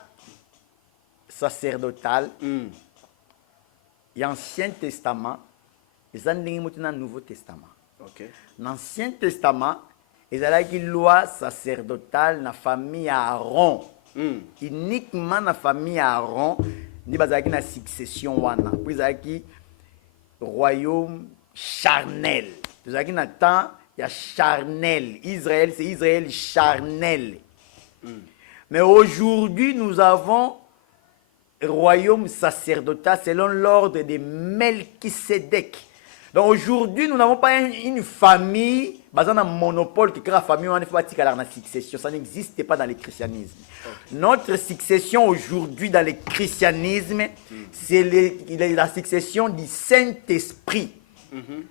sacerdotale, il y a l'Ancien Testament, et il y a le Nouveau Testament. OK. L'Ancien Testament, il y a une loi sacerdotale dans la famille Aaron. Uniquement dans la famille Aaron, il y a une succession. Puis il y a un royaume charnel. Il y a un temps, il y a charnel. Israël, c'est Israël charnel. Mais aujourd'hui, nous avons un royaume sacerdotal selon l'ordre de Melchisédek. Donc aujourd'hui, nous n'avons pas une famille, basée dans un monopole qui crée la famille, on ne fait pas la succession. Ça n'existe pas dans le christianisme. Okay. Notre succession aujourd'hui dans le christianisme, c'est la succession du Saint-Esprit.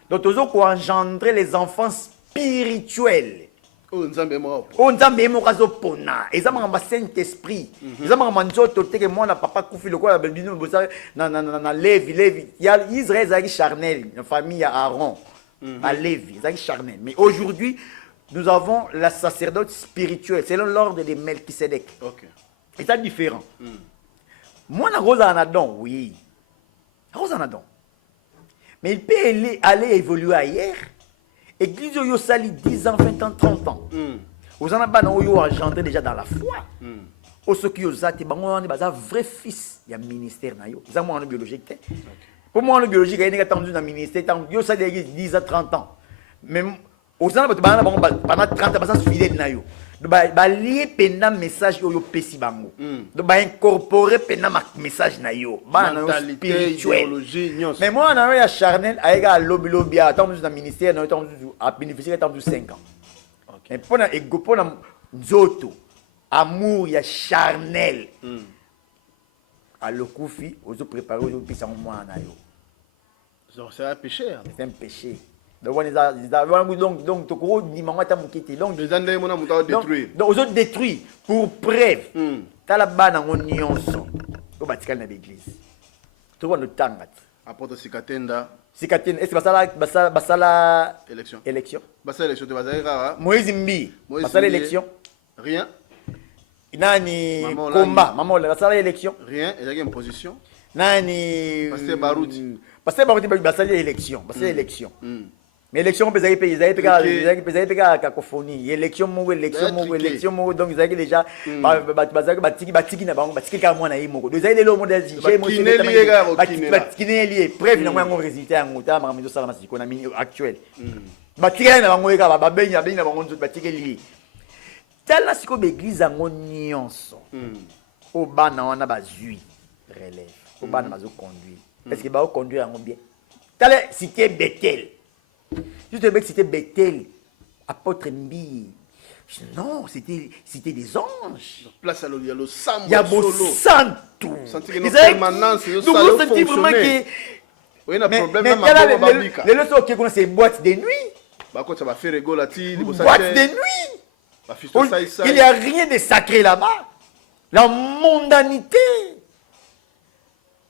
Donc nous avons engendrer les enfants spirituels. Oh, Nzambe mo. Oh, Nzambe mo kazo pona. Ezama ngamba Saint-Esprit. Ezama ngamba nzoto teke mwana papa kufi lokola bebino bosa na Lévi. Il y a Israël zaki charnel, la famille Aaron. À Lévi, zaki charnel. Mais aujourd'hui, nous avons la sacerdoce spirituelle selon l'ordre de Melchisédek. OK. Et c'est différent. Moi na Rosa Anadon, oui. Rosa Anadon. Mais il peut aller évoluer ailleurs. Église yo sali 10 ans, 20 ans, 30 ans. Aux anabana yo engendré déjà dans la foi. Au ce qui os ati bango on est vrai fils, il y a ministère na yo. Ça moi en biologique. Pour moi en biologique, il y a attendu dans ministère, yo sali 10 ans, 30 ans. Mais aux anabana bango pendant 30 ans ça fidèle na yo. Ba lié pena message yo pesi bango. Donc ba incorporer pena message na yo. Ba na spirituel. Mais moi na ya charnel aiga lobby attends dans ministère na attends à bénéficier attends 5 ans. OK. Mais pona ego pona nzoto amour ya charnel. À le koufi ozo préparer ozo pisa moi na yo. C'est un péché. C'est un péché. Donc tu crois dimanche ta mukiti donc les andé mona muta détruire. Donc aux autres détruits pour preuve. Talaba na nyonso. Ko batikala na l'église. Tu vois le tangat. Apporte sikatenda. Sikatenda est-ce que basala élection. Basala élection te bazalira. Moïse Mbi. Basala élection. Rien. Nani combat, maman basala élection. Rien, il y a une position. Nani Pasteur Barouti. Pasteur Barouti basala élection, basala élection. Mais élection, ils avaient pas cacophonie. Élection, donc ils avaient déjà. Batiki na bango, batiki ka mwana yimo. Ils avaient le monde lié. Preuve finalement un résultat en autant, mais ça la économie actuelle. Batiki na bango eka babenya na bango batiki lié. Tala siko l'église en nyonso. Au bana wana bazui relève. Au bana bazo conduire. Est-ce que ba conduire en bien? Tala cité Bethel. Juste le mec, c'était Bethel, apôtre Mbi. Non, c'était des anges. Place à l'Olialo, Sambo. Il y a beau santo. Ils avaient permanence, ils ont fonctionné. Oui, il y a un problème dans ma babique. Les leçons qui connaissent, c'est boîte de nuit. Boîte de nuit. Il n'y a rien de sacré là-bas. La mondanité.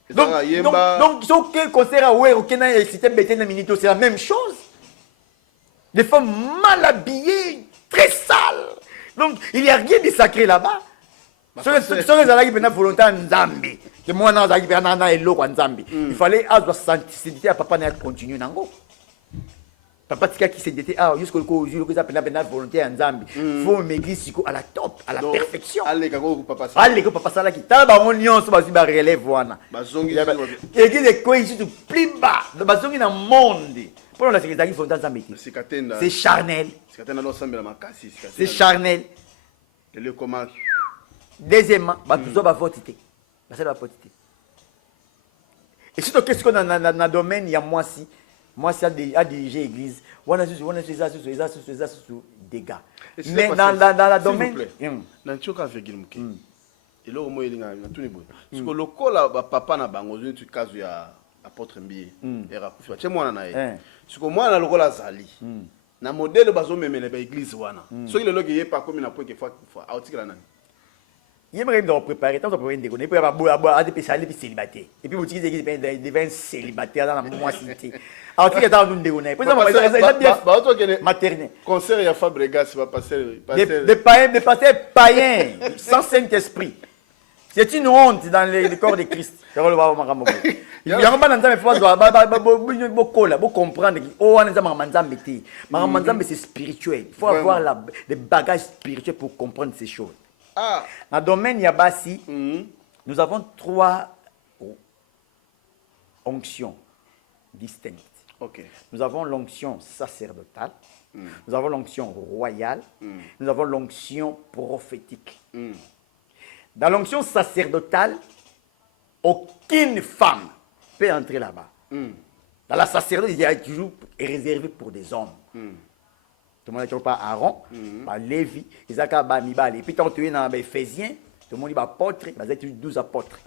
Donc, si aucun concert à Oué, aucun c'était Bethel Minito, c'est la même chose. Des femmes mal habillées, très sales. Donc, il n'y a rien de sacré là-bas. Il fallait avoir sensibilité à papa continuer. Papa qui s'est dit, jusqu'au jour où il a volonté en Zambie. Il faut une église à la top, à la perfection. Allez, papa ça là qui t'a ba on so ba relève wana. Église est quoi ici plus bas. Ba zongi na monde. Pour la sécurité qui font dans Zambie. C'est charnel. C'est charnel. Le comment. Deuxièmement, ba tout ça ba voter. Ba ça ba voter. Et surtout qu'est-ce qu'on a dans le domaine il y a moi si a dirigé l'église, on a dégâts. Mais dans la domaine, dans choka virgule et là au moins il y a tout les bons. Parce que le col papa na bango tu cas ya apôtre Mbi et rakufa. Chez moi na ye. Parce que moi na le col azali. Na modèle bazo memele ba église wana. So il le logi ye pas comme na point que fois article nani. Il aimerait me préparer, tant que pour déconner, pour avoir des célibataires. Et puis vous utilisez des devient célibataires dans la moissité. Alors tu es dans une déconner. Pour exemple, maternelle. Concert ya Fabregas va passer des païens sans Saint-Esprit. C'est une honte dans le corps de Christ. Il y a un moment où comprendre que c'est spirituel. Il faut avoir des bagages spirituels pour comprendre ces choses. Dans le domaine Yabasi, nous avons 3 onctions distinctes. Okay. Nous avons l'onction sacerdotale, nous avons l'onction royale, nous avons l'onction prophétique. Dans l'onction sacerdotale, aucune femme peut entrer là-bas. Dans la sacerdoce, il y a toujours réservé pour des hommes. Tout le monde n'est pas Aaron, pas Lévi, Isaac, Mibal. Et puis quand tu es dans Éphésiens, tout le monde est apôtre, il y a 12 apôtres.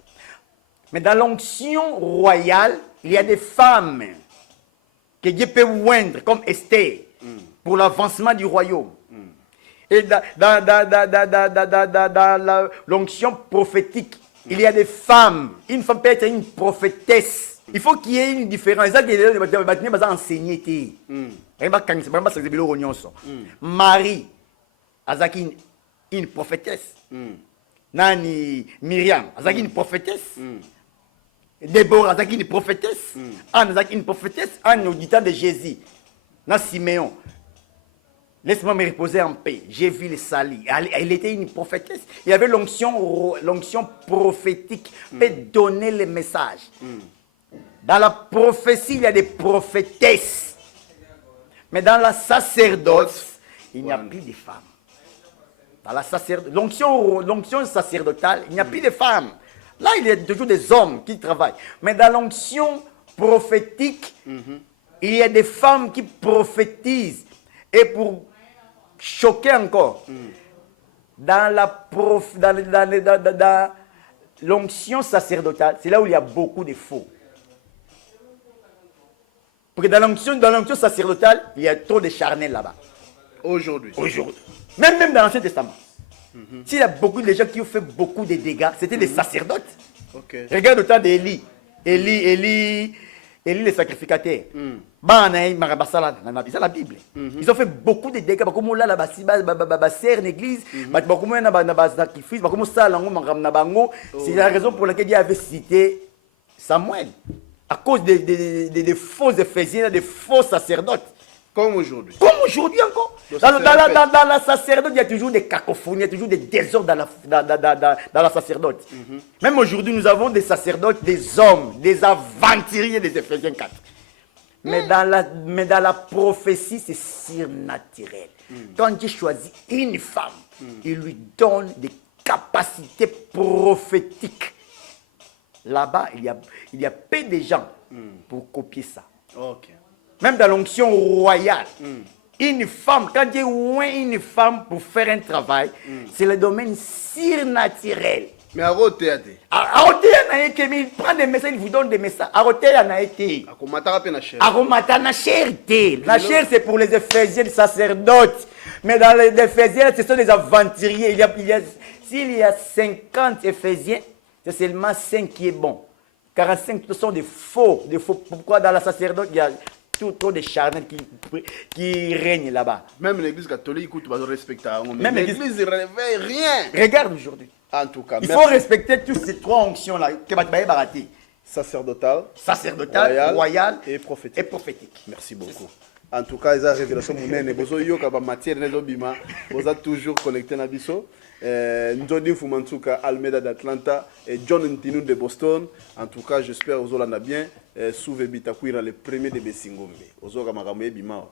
Mais dans l'onction royale, il y a des femmes que Dieu peut oindre, comme Esther, pour l'avancement du royaume. Et dans l'onction prophétique, il y a des femmes. Une femme peut être une prophétesse. Il faut qu'il y ait une différence. Marie, Azaki, une prophétesse. Nani, Myriam, Azaki, une prophétesse. Déborah, Azaki, une prophétesse. Anne, Azaki, une prophétesse. Anne, au temps de Jésus. Na Siméon. Laisse-moi me reposer en paix. J'ai vu les salis. Elle était une prophétesse. Il y avait l'onction prophétique. Peut donner les messages. Dans la prophétie, il y a des prophétesses. Mais dans la sacerdoce, il n'y a plus de femmes. Dans la l'onction sacerdotale, il n'y a plus de femmes. Là, il y a toujours des hommes qui travaillent. Mais dans l'onction prophétique, il y a des femmes qui prophétisent. Et pour choquer encore, dans l'onction sacerdotale, c'est là où il y a beaucoup de faux. Parce que dans l'onction sacerdotale, il y a trop de charnel là-bas. Aujourd'hui. Même dans l'Ancien Testament. S'il y a beaucoup de gens qui ont fait beaucoup de dégâts, c'était des sacerdotes. Okay. Regarde le temps d'Élie. Élie, les sacrificateurs. La Bible. Ils ont fait beaucoup de dégâts. Comme là, la serre l'église, c'est la raison pour laquelle il avait cité Samuel. À cause des faux éphésiens, des faux sacerdotes. Comme aujourd'hui. Comme aujourd'hui encore. Dans la sacerdoce, il y a toujours des cacophonies, il y a toujours des désordres dans la sacerdoce. Même aujourd'hui, nous avons des sacerdotes, des hommes, des aventuriers des Éphésiens 4. Mais dans la prophétie, c'est surnaturel. Quand Dieu choisit une femme, il lui donne des capacités prophétiques. Là-bas, il y a peu de gens pour copier ça. Ok. Même dans l'onction royale, une femme, quand Dieu oint une femme pour faire un travail, c'est le domaine surnaturel. Mais à Rotéate. Il prend des messages, il vous donne des messages. La chair, c'est pour les Éphésiens, les sacerdotes. Mais dans les Éphésiens, ce sont des aventuriers. S'il y a 50 Éphésiens, c'est seulement 5 qui est bon. 45 ce sont des faux. Pourquoi dans la sacerdoce, il y a trop de charnels qui règnent là-bas. Même l'église catholique, écoute, va respecter. Même l'église ne réveille rien. Regarde aujourd'hui. En tout cas, il faut respecter toutes ces trois onctions-là. Sacerdotal, royal et prophétique. Merci beaucoup. En tout cas, la révélation vous êtes toujours connecté à Bisso. Njodi Fumantuka, Almeida d'Atlanta et John Ntinu de Boston. En tout cas, j'espère que vous allez bien. Souve Bitakuira, le premier de Bessingombe. Vous allez bien Bimao.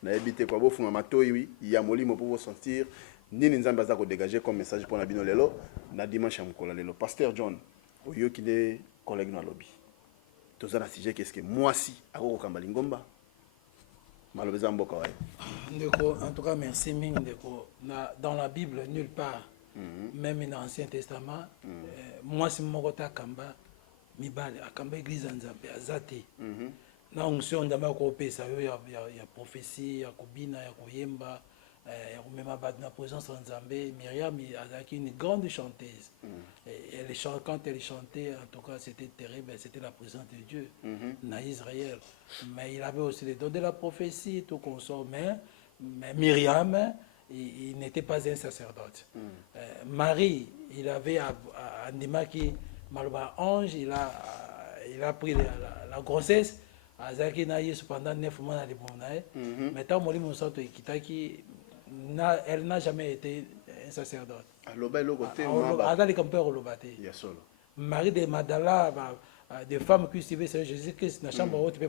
Na ebite kwa bofu ngamatoi ya molimo pour vous sentir nini nzambe azako dégager comme message pour na bino lelo na dimanche ya mkola lelo. Pasteur John, oyo ki de collègue na lobby. Tozana sujet qu'est-ce que moi si akoko kamba lingomba. Malobeza mboka wae. Ndeko, en tout cas merci mingi ndeko. Dans la Bible nulle part, même dans l'Ancien Testament, moi si mokota kamba mibale akamba église nzambe azate. Na onction nzambe akopesa yo ya prophétie, ya kobina, ya koyemba, ya komema bat na présence nzambe. Myriam azaki une grande chanteuse. Quand elle chantait, en tout cas c'était terrible, c'était la présence de Dieu na Israël. Mais il avait aussi les dons de la prophétie, tout consort. Mais Myriam, il n'était pas un sacerdote. Marie, il avait Andima qui, malba ange, il a pris la grossesse. Azaki na yesu pendant 9 mois dans les bons. Mais tant Molimo Santo Kitaki, elle n'a jamais été un sacerdote. Marie de Magdala, des femmes qui suivaient Jésus-Christ, na chambre haute,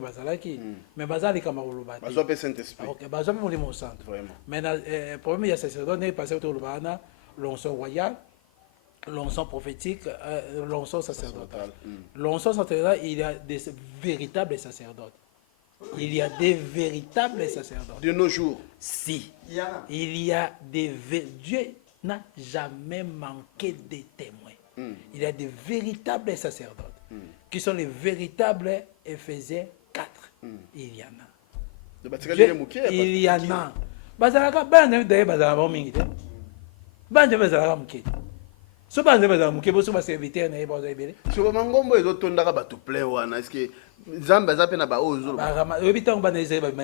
mais bazali comme Olobati. Bazopé Saint-Esprit. Ok, bazopé Molimo Santo. Mais le problème, il y a sacerdote, il est passé au Olobana, l'onction royale, l'onction prophétique, l'onction sacerdotale. L'onction sacerdotale, il y a des véritables sacerdotes. Il y a des véritables sacerdotes. De nos jours. Si. Il y a des... Dieu n'a jamais manqué de témoins. Il y a des véritables sacerdotes qui sont les véritables Éphésiens 4. Il y en a. Il y en a. Bazalaka, bande de bazalaka mingi. Bande de bazalaka mukete. So bande de bazalaka mukete, bo so ba serviteur na yeba ozebele. So mangombo ezotondaka bato plein wana. Est-ce que Zamba zape na ba ozo? Ba ebita ngba na Israël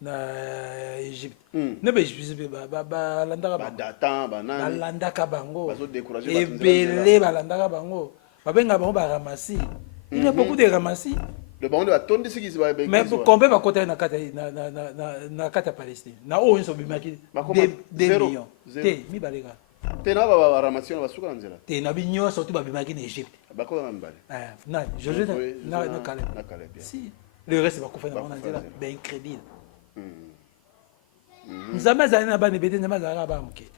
na Égypte. Ne ba Égypte ba landaka ba datan ba nani. Ba landaka bango. Bazo décourager bato. Ebele ba landaka bango. Ba benga bango ba ramassis. Il y a beaucoup de ramassis. Le baron de la tonde ce qui se va. Mais combien va côté na kata Palestine. Na o nso bimaki 2 millions. Te mi balega. Te na ba ramassis na basuka nzela. Te na binyo surtout ba bimaki na Égypte. Ba ko na mbale. Non, Josué na Caleb. Si le reste va kofa na mona nzela, ben incroyable. Nzambe za na ba ne bete nzambe za ba muke.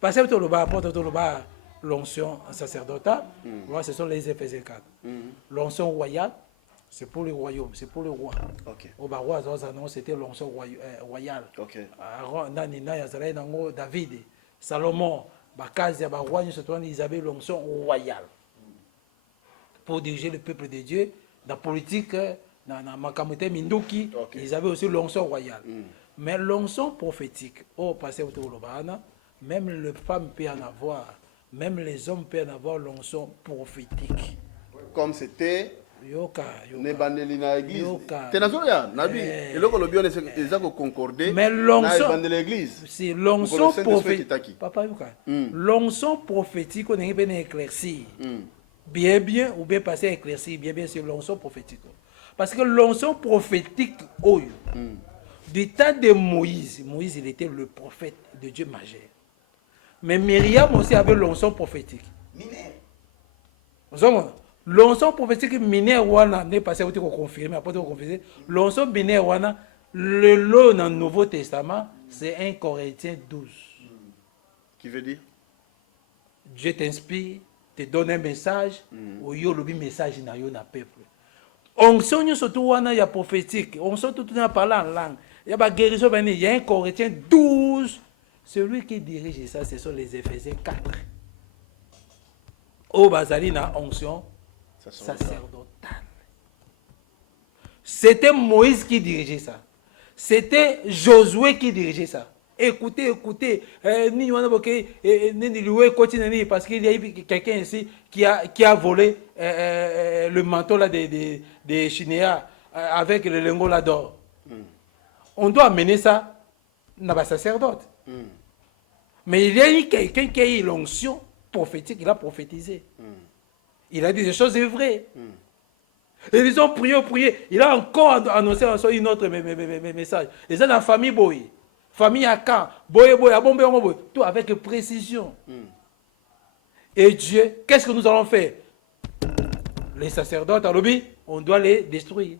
Parce que tout le bas apporte tout le bas l'onction sacerdotale. Voilà, ce sont les Éphésiens 4. L'onction royale, c'est pour le royaume, c'est pour le roi. Au roi, c'était l'onction royale. David, Salomon, Bakazia, ils avaient l'onction royale pour diriger le peuple de Dieu. Dans la politique, dans Makamote Minduki, ils avaient aussi l'onction royale. Mais l'onction prophétique, au passé au Tolobana, même les femmes peuvent en avoir, même les hommes peuvent en avoir l'onction prophétique. Comme c'était Yoka. Nebandeli na église. Tenazoya, nabi, eloko lobio ezako concorder. Mais l'onction de l'église. C'est l'onction prophétique. Papa Yoka. L'onction prophétique on est bien éclairci. Bien ou bien passer éclairci, bien c'est l'onction prophétique. Parce que l'onction prophétique, du temps de Moïse, Moïse il était le prophète de Dieu majeur. Mais Myriam aussi avait l'onction prophétique. L'onction prophétique minère wana n'est pas celle confirmé après confirmer. L'onction minère wana le lot dans le Nouveau Testament c'est 1 Corinthiens 12. Qui veut dire Dieu t'inspire, te donne un message, ou yo le message na yo na peuple. Onction nous surtout wana ya prophétique, onction tout na parler en langue. Il y a guérison il y a 1 Corinthiens 12. Celui qui dirige ça ce sont les Éphésiens 4. Au bazali na onction sacerdotale. C'était Moïse qui dirigeait ça. C'était Josué qui dirigeait ça. Écoutez, parce qu'il y a eu quelqu'un ici qui a volé le manteau là des Chinéas avec le lingot là d'or. On doit amener ça dans le sacerdote. Mais il y a eu quelqu'un qui a eu l'onction prophétique, il a prophétisé. Il a dit des choses vraies. Et ils ont prié. Il a encore annoncé une autre message. Et ça dans la famille Boy. Famille à Caen. Boy, tout avec précision. Et Dieu, qu'est-ce que nous allons faire? Les sacerdotes, à l'objet, on doit les détruire.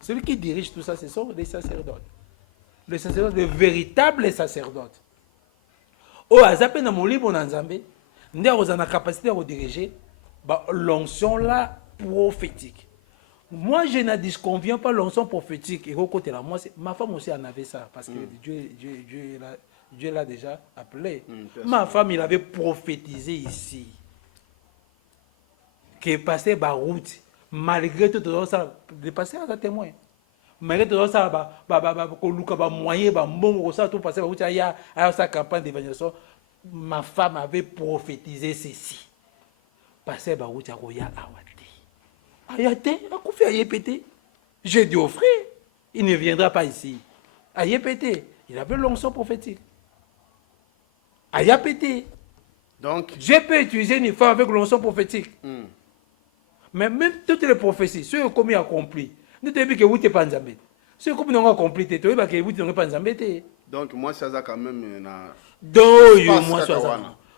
Celui qui dirige tout ça, ce sont les sacerdotes. Les sacerdotes, les véritables sacerdotes. Oh, Azapé na mon livre, on a Nzambé. Nous avons la capacité de diriger l'onction là prophétique. Moi, je ne disconviens pas l'onction prophétique. Et au côté là, moi, ma femme aussi en avait ça. Parce que Dieu l'a déjà appelé. Ma femme, il avait prophétisé ici. Que pasteur Barout, malgré tout ça, le pasteur a témoin. Malgré tout ça, sa campagne d'évangélisation, ma femme avait prophétisé ceci. Pasteur Barout a roya awate. Ayate, a koufi ayépété. J'ai dit au frère, il ne viendra pas ici. Ayépété, il avait l'onction prophétique. Ayépété. Donc, je peux utiliser une femme avec l'onction prophétique. Mais même toutes les prophéties, ceux qui ont accompli, ne te dis que vous n'êtes pas Nzambé. Ceux qui ont accompli, tu ne sais que vous n'êtes pas Nzambé. Donc, moi, ça a quand même.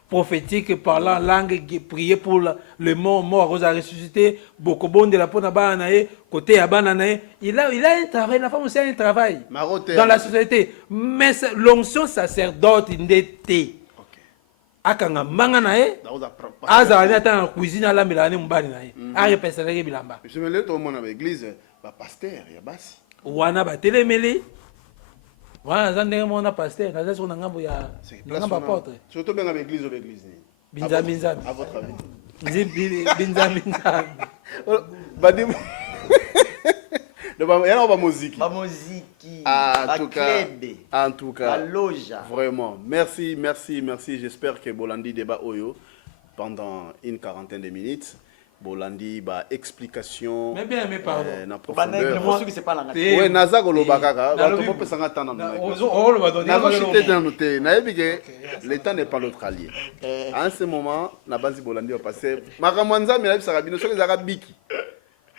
Prophétique, parlant langue, prier pour le mort à ressusciter, beaucoup de la peau côté Abanae. Il a un travail, la femme aussi a un travail dans la société. Mais l'onction sacerdote, il était. Akanga manga nae azali ata na cuisine ala milane mbali nae ari peseleke bilamba je me lève au monde avec l'église ba pasteur ya basi wana ba telemeli wana zandenge mona pasteur kaza so na ngambo ya ngambo apôtre surtout benga l'église ni binza à votre avis binza badi il y a musique. En tout cas, vraiment. Merci. J'espère que Bolandi débat Oyo pendant une quarantaine de minutes. Bolandi ba explication. Mais bien, mais pardon. Na profondeur. Oui, naza kolobaka. Bato pe sanga tana na. Nazo chité dans noté. Na ebike le temps n'est pas notre allié. En ce moment, na banzi Bolandi va passer. Makamanza mais la bisaka bino soki zaka biki.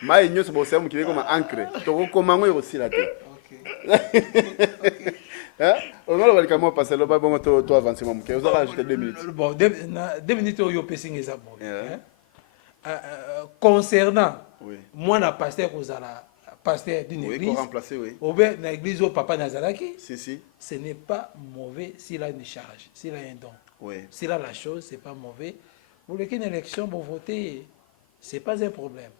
Ma igno se bosse qui comme ancré. To komango aussi la tête. Hein? On va le comment passer le bon to avancer mon cœur. Vous allez ajouter 2 minutes. Bon, 2 minutes yo pessing eza bon. Concernant moi na pasteur kozala pasteur d'une église. Oui, pour remplacer oui. Au bien na église au papa Nazaraki. Si. Ce n'est pas mauvais s'il a une charge, s'il a un don. Oui. S'il a la chose, c'est pas mauvais. Pour qu'une élection pour voter, c'est pas un problème.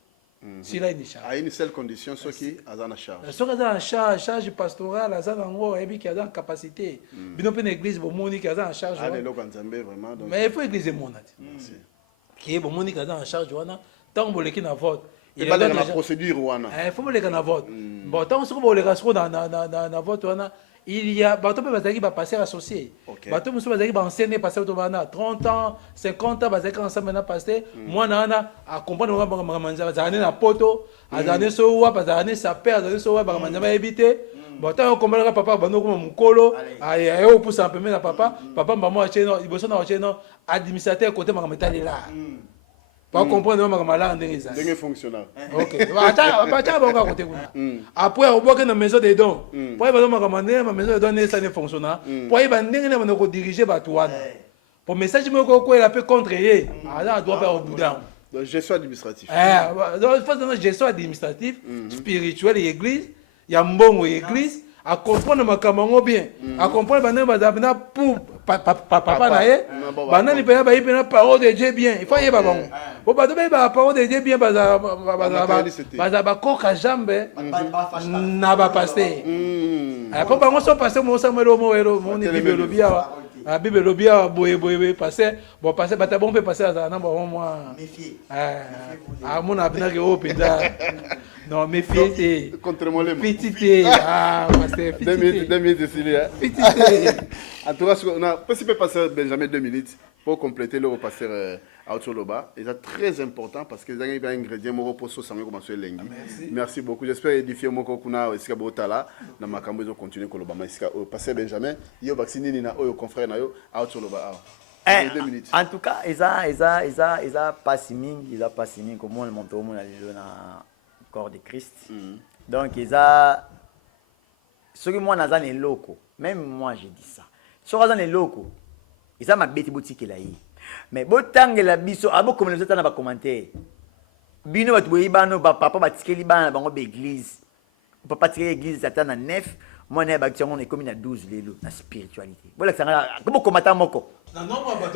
S'il a une charge. À une seule condition, ceux qui ont une charge. Ceux qui ont une charge pastorale, qui ont une capacité. Bino pe l'église bon moni qui a une charge. Vraiment. Mais il faut église mon qui est bon moni qui a une charge tant que les na vote. Il y a la procédure wana. Il faut les na vote. Bon tant que les rasco dans vote wana. Il y a bateau peut bazaki ba passer associé. Bateau muso bazaki ba enseigner passer to bana 30 ans, 50 ans bazaki ensemble na passer. Moi na a comprendre ba manza bazane na poto, azane so wa bazane sa père, azane so wa ba manza ba éviter. Bateau comprendre papa bano comme mukolo, ay o pousse un peu na papa, papa maman acheno, iboso na acheno administrateur côté makameta là. Pas comprendre makambo là ndenge ça. Ndenge fonctionnel. OK. Bacha bonga côté kuna. Après au boka na maison des dons. Pour y ba makambo ndenge ma maison des dons ça ne fonctionne. Pour y ba ndenge na ko diriger bato wana. Pour message moko ko la peut contre yé. Ala doit faire au boudin. Donc gestion administrative. Donc face de gestion administrative, spirituelle et église, il y a mbongo église à comprendre makambo bien, à comprendre bana bazabna pour papa na ye, bana ni pena ba ipena parole de Dieu bien. Il faut y ba bango. Bo ba dobe ba parole de Dieu bien baza ba koka jambe na ba pasteur. Pour bango so pasteur mo Samuel mo ni Bible bia. Ah Bible lobia boye passer bon passer bata bon peut passer à bon moi mon abina que au penda non méfier c'est contre moi les petite passer petite 2 minutes ici petite en tout cas on a possible passer Benjamin 2 minutes pour compléter le pasteur Aotsoloba et c'est très important parce que les ingrédients mo pour sauce comme commencer lengi merci beaucoup j'espère édifier mon kokuna esika botala na makambo zo continuer koloba masika pasteur Benjamin yo vacciner ni na oyo confrère na yo Aotsoloba 2 minutes en tout cas ils pas siming comme on le montre au monde na corps de Christ donc ce que moi nazan est loco même moi j'ai dit ça ce que nazan est loco ils ma bête boutique là yi mais botangela biso abo comme les autres na ba commentaire bino batu boyibano ba papa batikeli bana bango ba église papa tikeli église ata na 9 moi na ba tiongo na comme na 12 lelo na spiritualité bola sanga comme commentaire moko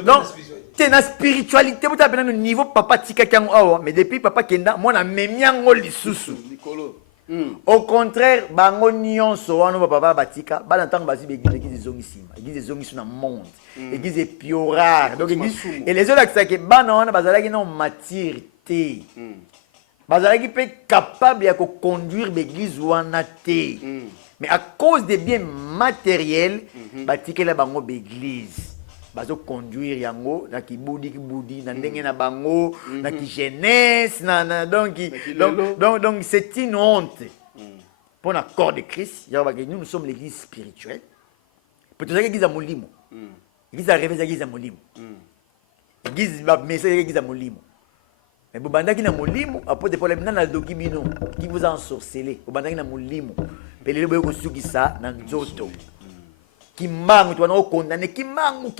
non c'est na spiritualité bota bena no niveau papa tikaki yango mais depuis papa kenda moi na memiango lisusu au contraire bango nyonso wana papa batika bana ntango bazi église zongisima église zongisu na monde église est piorar donc et les autres c'est que bana wana bazalaki na maturité bazalaki pe capable ya ko conduire l'église wana te mais à cause des biens matériels batikela bango l'église bazo conduire yango na kibudi na ndenge na bango na ki jeunesse na donc c'est une honte pour le corps de Christ nous sommes l'église spirituelle peut être l'église à molimo l'église à rêver l'église à molimo l'église ba message l'église à molimo mais bobandaki na molimo après des problèmes na doki bino qui vous a ensorcelé bobandaki na molimo pelele boyo kosukisa na nzoto kimangu twana okondane kimangu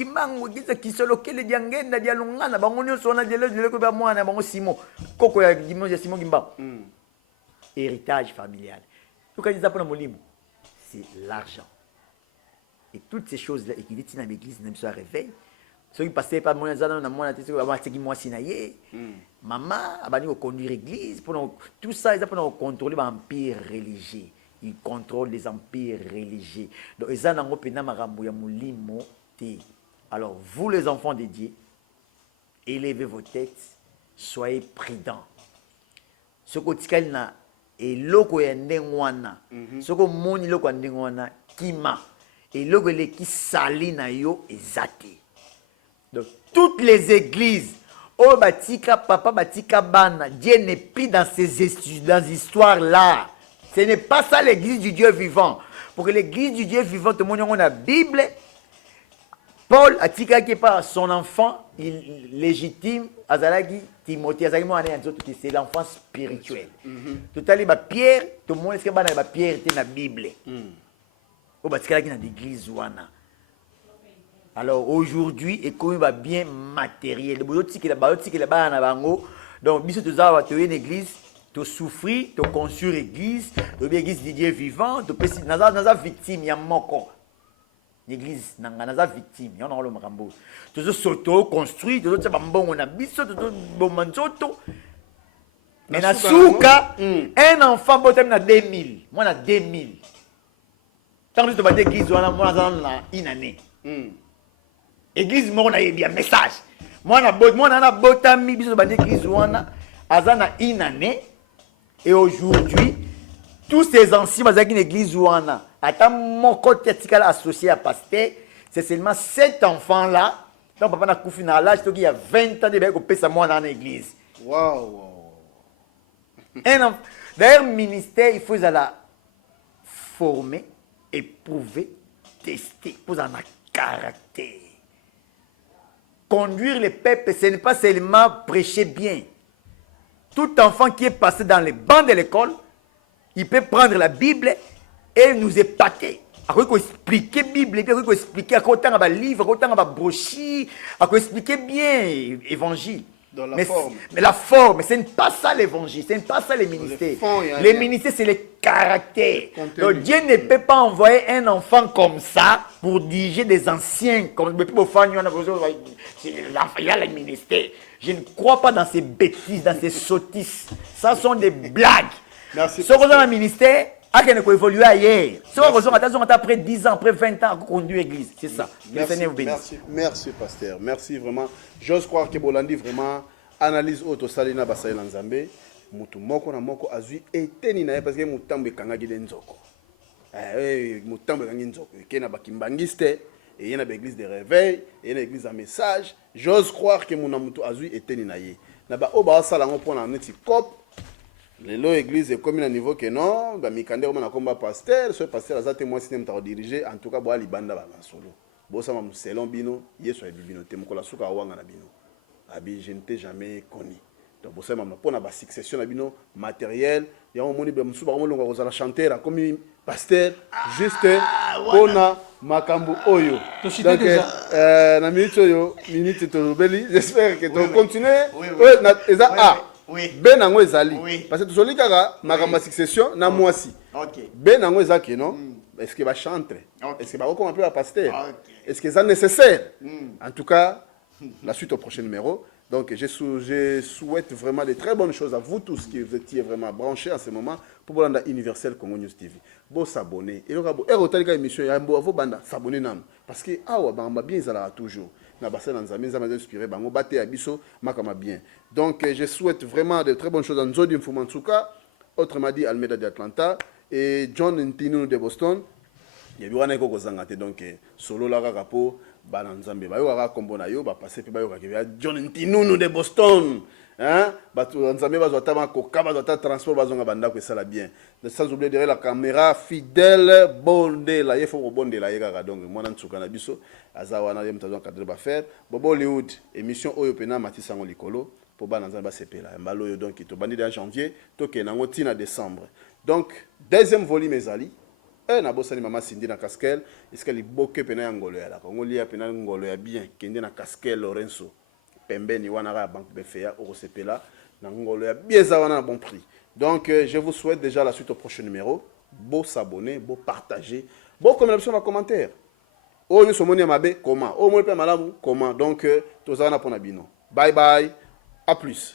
giza kisolokele diangenda dialungana bango nyonso wana dele ko ba mwana bango Simon koko ya dimanche ya Simon Kimba héritage familial tout quand ils apprennent molimo c'est l'argent et toutes ces choses là et qui dit dans l'église même soit réveil ceux qui passaient par mon zana na mwana tese ba teki moi sinaye maman abani ko conduire église pour tout ça ils apprennent à contrôler l'empire religieux. Ils contrôlent les empires religieux. Donc, ils ont alors, vous les enfants de Dieu, élevez vos têtes, soyez prudents. Ce que vous avez et loko ya ndengwana. Ce que moni loko ya ndengwana kima et loko le qui sali na yo ezate. Donc, toutes les églises oh batika papa batika bana, Dieu n'est plus dans ces histoires là. Ce n'est pas ça l'église du Dieu vivant. Pour que l'église du Dieu vivant, tout le monde a la Bible. Paul a dit que par son enfant il légitime, Azalagi, Timothée, c'est l'enfant spirituel. Tout à l'heure, Pierre, tout le monde sait que Pierre était dans la Bible. Au Batikaki dans l'église. Alors aujourd'hui, et comme il va bien matériel, donc, bis tu as une église. Tu souffrir, tu construire l'église, tu l'église de Dieu vivant, tu peux naza victime ya moko. L'église naza victime, ya na lo makambo. Tu s'auto construire, tu te bambongo na biso, tu bomanzoto. Mais na souka, un enfant botem na 2000, moi na 2000. Tant que tu vas l'église wana moi na une année. Église mo na yebia message. Moi na botami biso ba l'église wana azana une année. Et aujourd'hui, tous ces anciens dans une église ouana, attends mon côté associé à pasteur, c'est seulement 7 enfants-là. Donc papa n'a couffé dans l'âge, il y a 20 ans de bébé qui ça moi dans l'église. Waouh. D'ailleurs, ministère, il faut la former, éprouver, tester, pour un caractère. conduire le peuple, ce n'est pas seulement prêcher bien. Tout enfant qui est passé dans les bancs de l'école, il peut prendre la Bible et nous épater. Il faut expliquer la Bible, il faut expliquer à côté de livre, à côté de brochure, il faut expliquer bien l'évangile. Dans la forme. Mais la forme, ce n'est pas ça l'évangile, ce n'est pas ça les ministères. Les ministères, c'est le caractère. Donc Dieu ne peut pas envoyer un enfant comme ça pour diriger des anciens. Comme il y a les ministères. Je ne crois pas dans ces bêtises, dans ces sottises. Ça sont des blagues. Merci. Ce qu'on a dans le ministère, il faut évoluer ailleurs. Ce qu'on a après 10 ans, après 20 ans, à conduire l'église. C'est ça. Merci, pasteur. Merci vraiment. J'ose croire que Bolandi vraiment analyse auto salina basai lanzambe. Mutu moko na moko azui eteni na parce que mutambe kangaki de nzoko. Mutambe kangi nzoko. Kena bakimbangiste et y a une église de réveil, et une église à message. J'ose croire que mon amutu azui eteni na ye. Na ba oba salango pour na neti cop. L'église église est comme un niveau que non, bah mikande comme un combat pasteur, ce pasteur a zate moi système t'a dirigé en tout cas boa libanda ba solo. Bo ça mam selon bino, yeso bino te mokola suka wanga na bino. Abi je ne t'ai jamais connu. Donc bo ça mam pour na ba succession na bino matériel, ya on moni be musu ba molonga kozala chanteur comme pasteur juste pona makambu oyo. Donc na minute to beli, j'espère que tu continuer. Na eza oui. Ben nango ezali. Oui. Parce que tu soli kaka makamba succession na mwasi. OK. Ben nango ezaki non? Est-ce que va chanter? Okay. Est-ce que va comme un peu à pasteur? Okay. Est-ce que c'est nécessaire? En tout cas, la suite au prochain numéro. Donc je souhaite vraiment de très bonnes choses à vous tous qui vous étiez vraiment branchés en ce moment pour Bolanda Universel Congo News TV. Bon s'abonner. Et le émission ya mbo avo banda s'abonner nam parce que awa ba bien ezala toujours. Na basa na nzambe nzambe inspiré bango baté ya biso makama bien. Donc je souhaite vraiment de très bonnes choses à Nzodi Mfumansuka, autrement dit Almeida de Atlanta et John Ntinu de Boston. Il y a eu un écho donc solo la rapo bana nzambe ba yo ka kombo na yo ba passer pe ba yo ka John Ntinu de Boston. Hein? Batu nzambe ba zota ma koka ba zota transport ba zonga banda ko sala bien. Sans oublier derrière la caméra fidèle Bondela il faut Bondela yeka donc mwana ntsuka na biso azawana yem tazo cadre ba faire Bobo Hollywood émission oyo pena matisango likolo pour bana nzambe ba sepela mbalo yo donc to bandi en janvier to ke nango tina décembre. Donc deuxième volume ezali na bosani mama Cindy na Caskel est-ce que li boke pena ngolo ya la Kongo ya pena ngolo ya bien kende na Caskel Lorenzo pembeni wana ka banque BFA au sepela na ngolo ya bieza wana na bon prix. Donc je vous souhaite déjà la suite au prochain numéro. Beau s'abonner, beau partager, beau commenter dans commentaire. Oh nous sommes mabe comment? Oh moi pe malamu comment? Donc tozana pona bino. Bye bye. À plus.